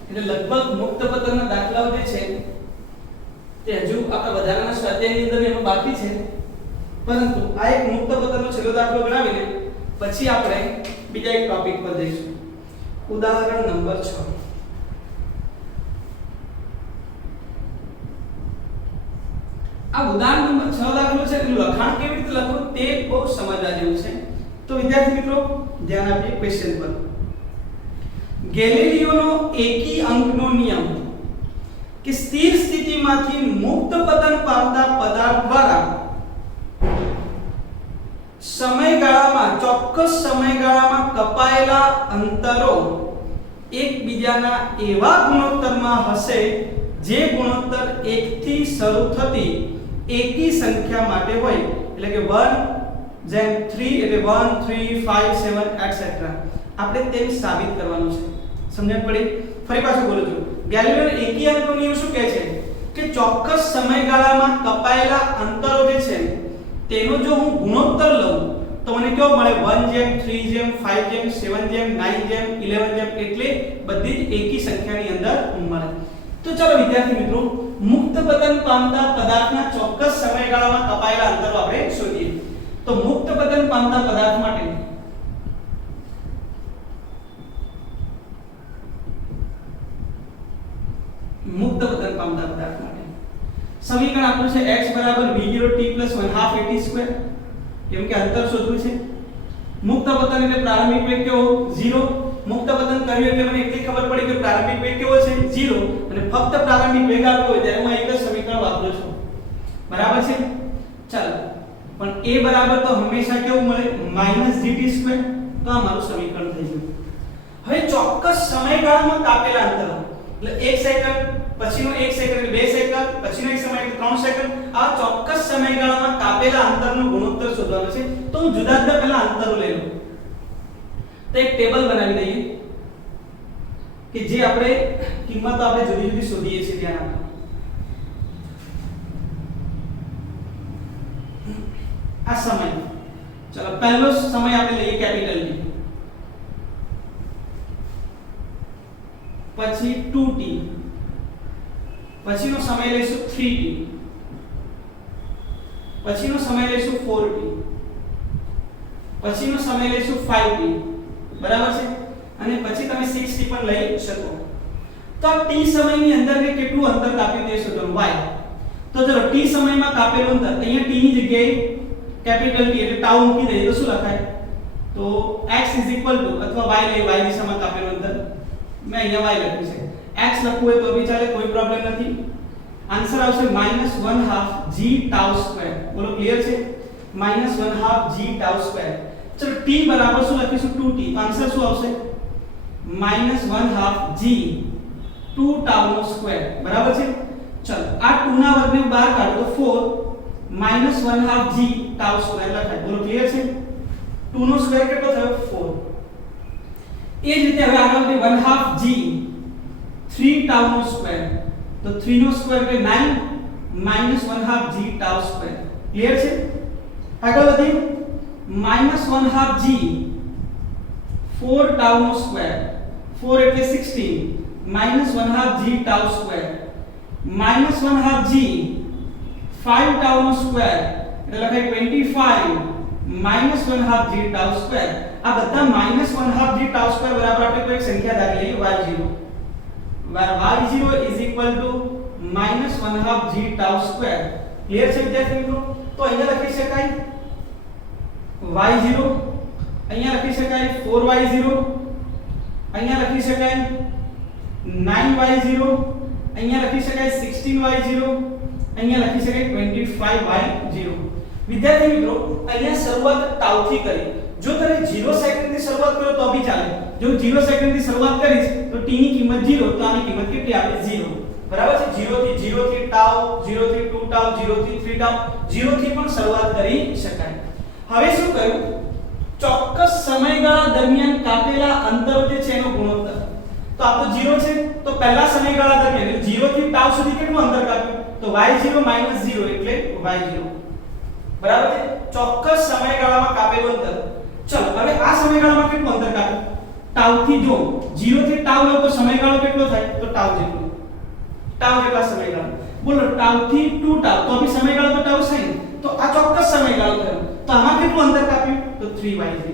એટલે લગભગ મુક્ત પતનના દાખલાઓ જે છે તે હજુ આપણા વધારાના સ્વાધ્યાયની અંદર એનો બાકી છે, પરંતુ આ એક મુક્ત પતનનો છેલ્લો દાખલો ગણાવીને પછી આપણે બીજા એક ટોપિક પર જઈશું. ઉદાહરણ નંબર 6. આ ઉદાહરણ નંબર 6 દાખલો છે. એનું લખાણ કેવી રીતે લખવું તે બહુ સમજવા જેવું છે. તો વિદ્યાર્થી મિત્રો ધ્યાન આપીએ ક્વેશ્ચન પર. ગેલિલિયોનો એકી અંકનો નિયમ કે સ્થિર સ્થિતિમાંથી મુક્ત પતન પામતા પદાર્થ દ્વારા સમયગાળામાં ચોક્કસ સમયગાળામાં કપાયેલા અંતરો એકબીજાના એવા ગુણોત્તરમાં હશે જે ગુણોત્તર 1 થી શરૂ થતી એકી સંખ્યા માટે હોય. એટલે કે 1:3 એટલે 1 3 5 7 etc. આપણે તેમ સાબિત કરવાનું છે. સમજણ પડી? ફરી પાછું બોલું છું. ગેલિલિયોનો એકી અંકનો નિયમ શું કહે છે કે ચોક્કસ સમયગાળામાં કપાયેલા અંતરો જે છે તેનો જો હું ગુણોત્તર લઉં તો મને કેવો મળે? 1:3:5:7:9:11 એટલે બધી જ એકી સંખ્યાની અંદર મળે. તો ચાલો વિદ્યાર્થી મિત્રો, મુક્ત પતન પામતા પદાર્થના ચોક્કસ સમયગાળામાં કપાયેલા અંતરો આપણે શોધીએ. તો મુક્ત પતન પામતા પદાર્થ માટે સમીકરણ આપણું છે x v0t + 1/2 at², કેમ કે અંતર શોધવું છે. મુક્ત પતન એટલે પ્રારંભિક વેગ કેવો? 0. મુક્ત પતન કર્યું એટલે મને એટલી ખબર પડી કે પ્રારંભિક વેગ કેવો છે? 0. અને ફક્ત પ્રારંભિક વેગ આપ્યો હોય ત્યારે હું એક જ સમીકરણ વાપરું છું. બરાબર છે? ચાલો, પણ a બરાબર તો હંમેશા કેવું મળે? -gt². તો આ મારું સમીકરણ થઈ ગયું. હવે ચોક્કસ સમયગાળામાં કાપેલા અંતરો એટલે 1 સેકન્ડ, પછીનો 1 સેકન્ડ એટલે 2 સેકન્ડ, પછીનો એક સમય એટલે 3 સેકન્ડ. આ ચોક્કસ સમયગાળામાં કાપેલા અંતરનો ગુણોત્તર શોધવાનો છે. તો હું જુદા જુદા પહેલા અંતરો લઈ લઉં. તો એક ટેબલ બનાવી દઈએ કે જે આપણે કિંમતો આપણે જુદી જુદી શોધીએ છીએ ત્યાં. આ સમય, ચલો પહેલો સમય આપણે લઈએ કેપિટલ T, પછી 2t, પછીનો સમય લઈશું 3t, પછીનો સમય લઈશું 4t, પછીનો સમય લઈશું 5t, બરાબર છે, અને પછી તમે 6t પણ લઈ શકો. તો આ t સમયની અંદર મેં કેટલું અંતર કાપ્યું તે શોધવાનું y. તો ચલો t સમયમાં કાપેલું અંતર અહીંયા t ની જગ્યાએ કેપિટલ T એટલે tau મૂકી દઈએ તો શું લખાય? તો x અથવા y લઈ, y દિશામાં કાપેલું અંતર મેં અહીંયા y લખ્યું છે. x લખવું હોય તો બી ચાલે, કોઈ પ્રોબ્લેમ નથી. આન્સર આવશે -1/2 g tau સ્ક્વેર. બોલો ક્લિયર છે? -1/2 g tau સ્ક્વેર. ચલો t બરાબર શું લખીશું? 2t. તો આન્સર શું આવશે? -1/2 g 2 tau નો સ્ક્વેર. બરાબર છે. ચલો આ 2 ના વર્ગને બહાર કાઢો તો 4 -1/2 g tau સ્ક્વેર લખાય. બોલો ક્લિયર છે? 2 નો સ્ક્વેર કેટલો થયો? 4. એ જ રીતે હવે આગળ વધીએ 1/2 g 3 tau નો સ્ક્વેર. તો 3 નો સ્ક્વેર એટલે 9 -1/2 g tau સ્ક્વેર. ક્લિયર છે? આગળ વધીએ -1/2 g 4 tau નો સ્ક્વેર. 4 એટલે 16 -1/2 g tau square. -1/2 g 5 tau નો સ્ક્વેર એટલે લખાય 25 -1/2 g tau સ્ક્વેર. આ બધા -1/2 g tau સ્ક્વેર બરાબર આપણે કોઈ એક સંખ્યા ધારી લઈએ y0, where y0 is equal to -1/2 g tau square. Clear છે વિદ્યાર્થી મિત્રો? તો અહીંયા લખી શકાય y0, અહીંયા લખી શકાય 4y0, અહીંયા લખી શકાય 9y0, અહીંયા લખી શકાય 16y0, અહીંયા લખી શકાય 25y0. વિદ્યાર્થી મિત્રો અહીંયા શરૂઆત tau થી કરી. જો તમે 0 સેકન્ડ થી શરૂઆત કરો તો બી ચાલે. જો 0 સેકન્ડ થી શરૂઆત કરીશ તો t ની કિંમત 0, તો આની કિંમત કેટલી આવે? 0. બરાબર છે? 0 થી tau, 0 થી 2 tau, 0 થી 3 tau, 0 થી પણ શરૂઆત કરી શકાય. હવે શું કર્યું? ચોક્કસ સમયગાળા દરમિયાન કાપેલા અંતર જે છે એનો ગુણોત્તર. તો આ તો 0 છે, તો પહેલા સમયગાળા દરમિયાન 0 થી tau સુધી કેટલું અંતર કાપ્યું? તો y0 - 0 એટલે y0. બરાબર છે? ચોક્કસ સમયગાળામાં કાપેલું અંતર. ચલો હવે આ સમયગાળામાં કેટલું અંતર કાપ્યું? tau થી જો 0 થી tau લો તો સમયગાળો કેટલો થાય? તો tau જેટલો. tau કેટલા સમયગાળો? બોલો tau થી 2 tau, તો અભી સમયગાળો તો tau છે. તો આ ચોક્કસ સમયગાળો થયો. તો આમાં કેટલું અંતર કાપ્યું? તો 3y0.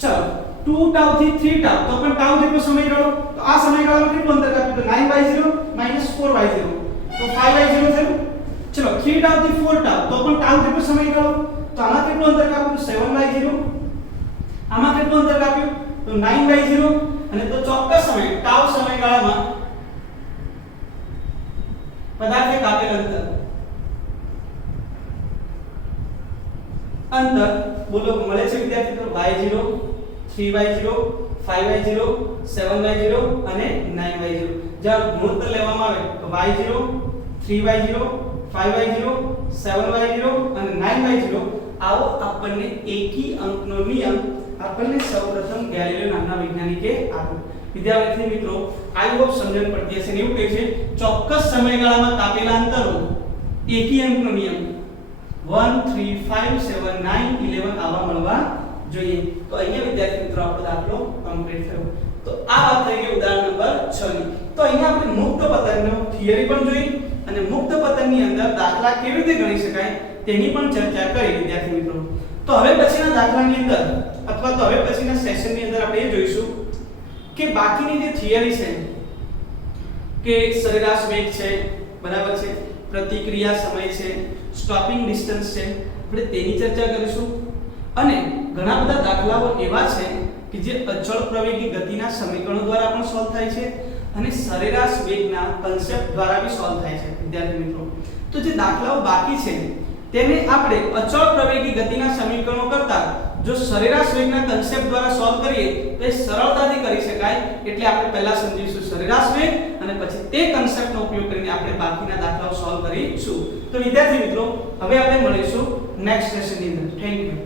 ચલો 2 tau થી 3 tau, તો પણ tau જેટલો સમયગાળો. તો આ સમયગાળામાં કેટલું અંતર કાપ્યું? તો 9y0 - 4y0, તો 5y0 થયું. ચલો 3 tau થી 4 tau, તો પણ tau જેટલો સમયગાળો. તો આમાં કેટલું અંતર કાપ્યું? 7y0. આમાં કેટલું અંતર કાપ્યું? તો 9y0. અને તો ચોક્કસ સમય tau સમયગાળામાં પદાર્થે કાપેલ અંતર બોલો મળે છે વિદ્યાર્થી મિત્રો? y0, 3y0, 5y0, 7y0 અને 9y0. જ્યારે ગુણોત્તર લેવામાં આવે તો y0, 3y0, 5y0, 7y0 અને 9y0. આવો આપણને એકી અંકનો નિયમ આપણને સૌપ્રથમ ગેલિલિયો નામના વૈજ્ઞાનિકે આપ્યો. વિદ્યાર્થી મિત્રો આઈ હોપ સમજણ પડતી હશે. એવું કહે છે ચોક્કસ સમયગાળામાં કાપેલા અંતરો એકી અંકનો નિયમ 1, 3, 5, 7, 9, 11 આવા મળવા જોઈએ. તો અહીંયા વિદ્યાર્થી મિત્રો આપણો દાખલો કમ્પ્લીટ થયો. તો આ વાત થઈ ગઈ ઉદાહરણ નંબર 6 ની. તો અહીંયા આપણે મુક્ત પતનનો થિયરી પણ જોઈ અને મુક્ત પતનની અંદર દાખલા કેવી રીતે ગણી શકાય તેની પણ ચર્ચા કરી વિદ્યાર્થી મિત્રો. તો હવે પછીના દાખલાની અંદર અથવા તો હવે પછીના સેશનની અંદર આપણે એ જોઈશું કે બાકીની જે થિયરી છે કે સરેરાશ વેગ છે, બરાબર છે, પ્રતિક્રિયા સમય છે, સ્ટોપિંગ ડિસ્ટન્સ છે, આપણે તેની ચર્ચા કરીશું. અને ઘણા બધા દાખલાઓ એવા છે કે જે અચળ પ્રવેગી ગતિના સમીકરણો દ્વારા પણ સોલ્વ થાય છે અને સરેરાશ વેગના કન્સેપ્ટ દ્વારા બી સોલ્વ થાય છે વિદ્યાર્થી મિત્રો. તો જે દાખલાઓ બાકી છે તેને આપણે અચળ પ્રવેગી ગતિના સમીકરણો કરતા જો સરેરાશ વેગના કન્સેપ્ટ દ્વારા સોલ્વ કરીએ તો એ સરળતાથી કરી શકાય. એટલે આપણે પહેલા સમજીશું સરેરાશ વેગ અને પછી તે કન્સેપ્ટનો ઉપયોગ કરીને આપણે બાકીના દાખલાઓ સોલ્વ કરીશું. તો વિદ્યાર્થી મિત્રો હવે આપણે મળીશું નેક્સ્ટ સેશનની અંદર. Thank you.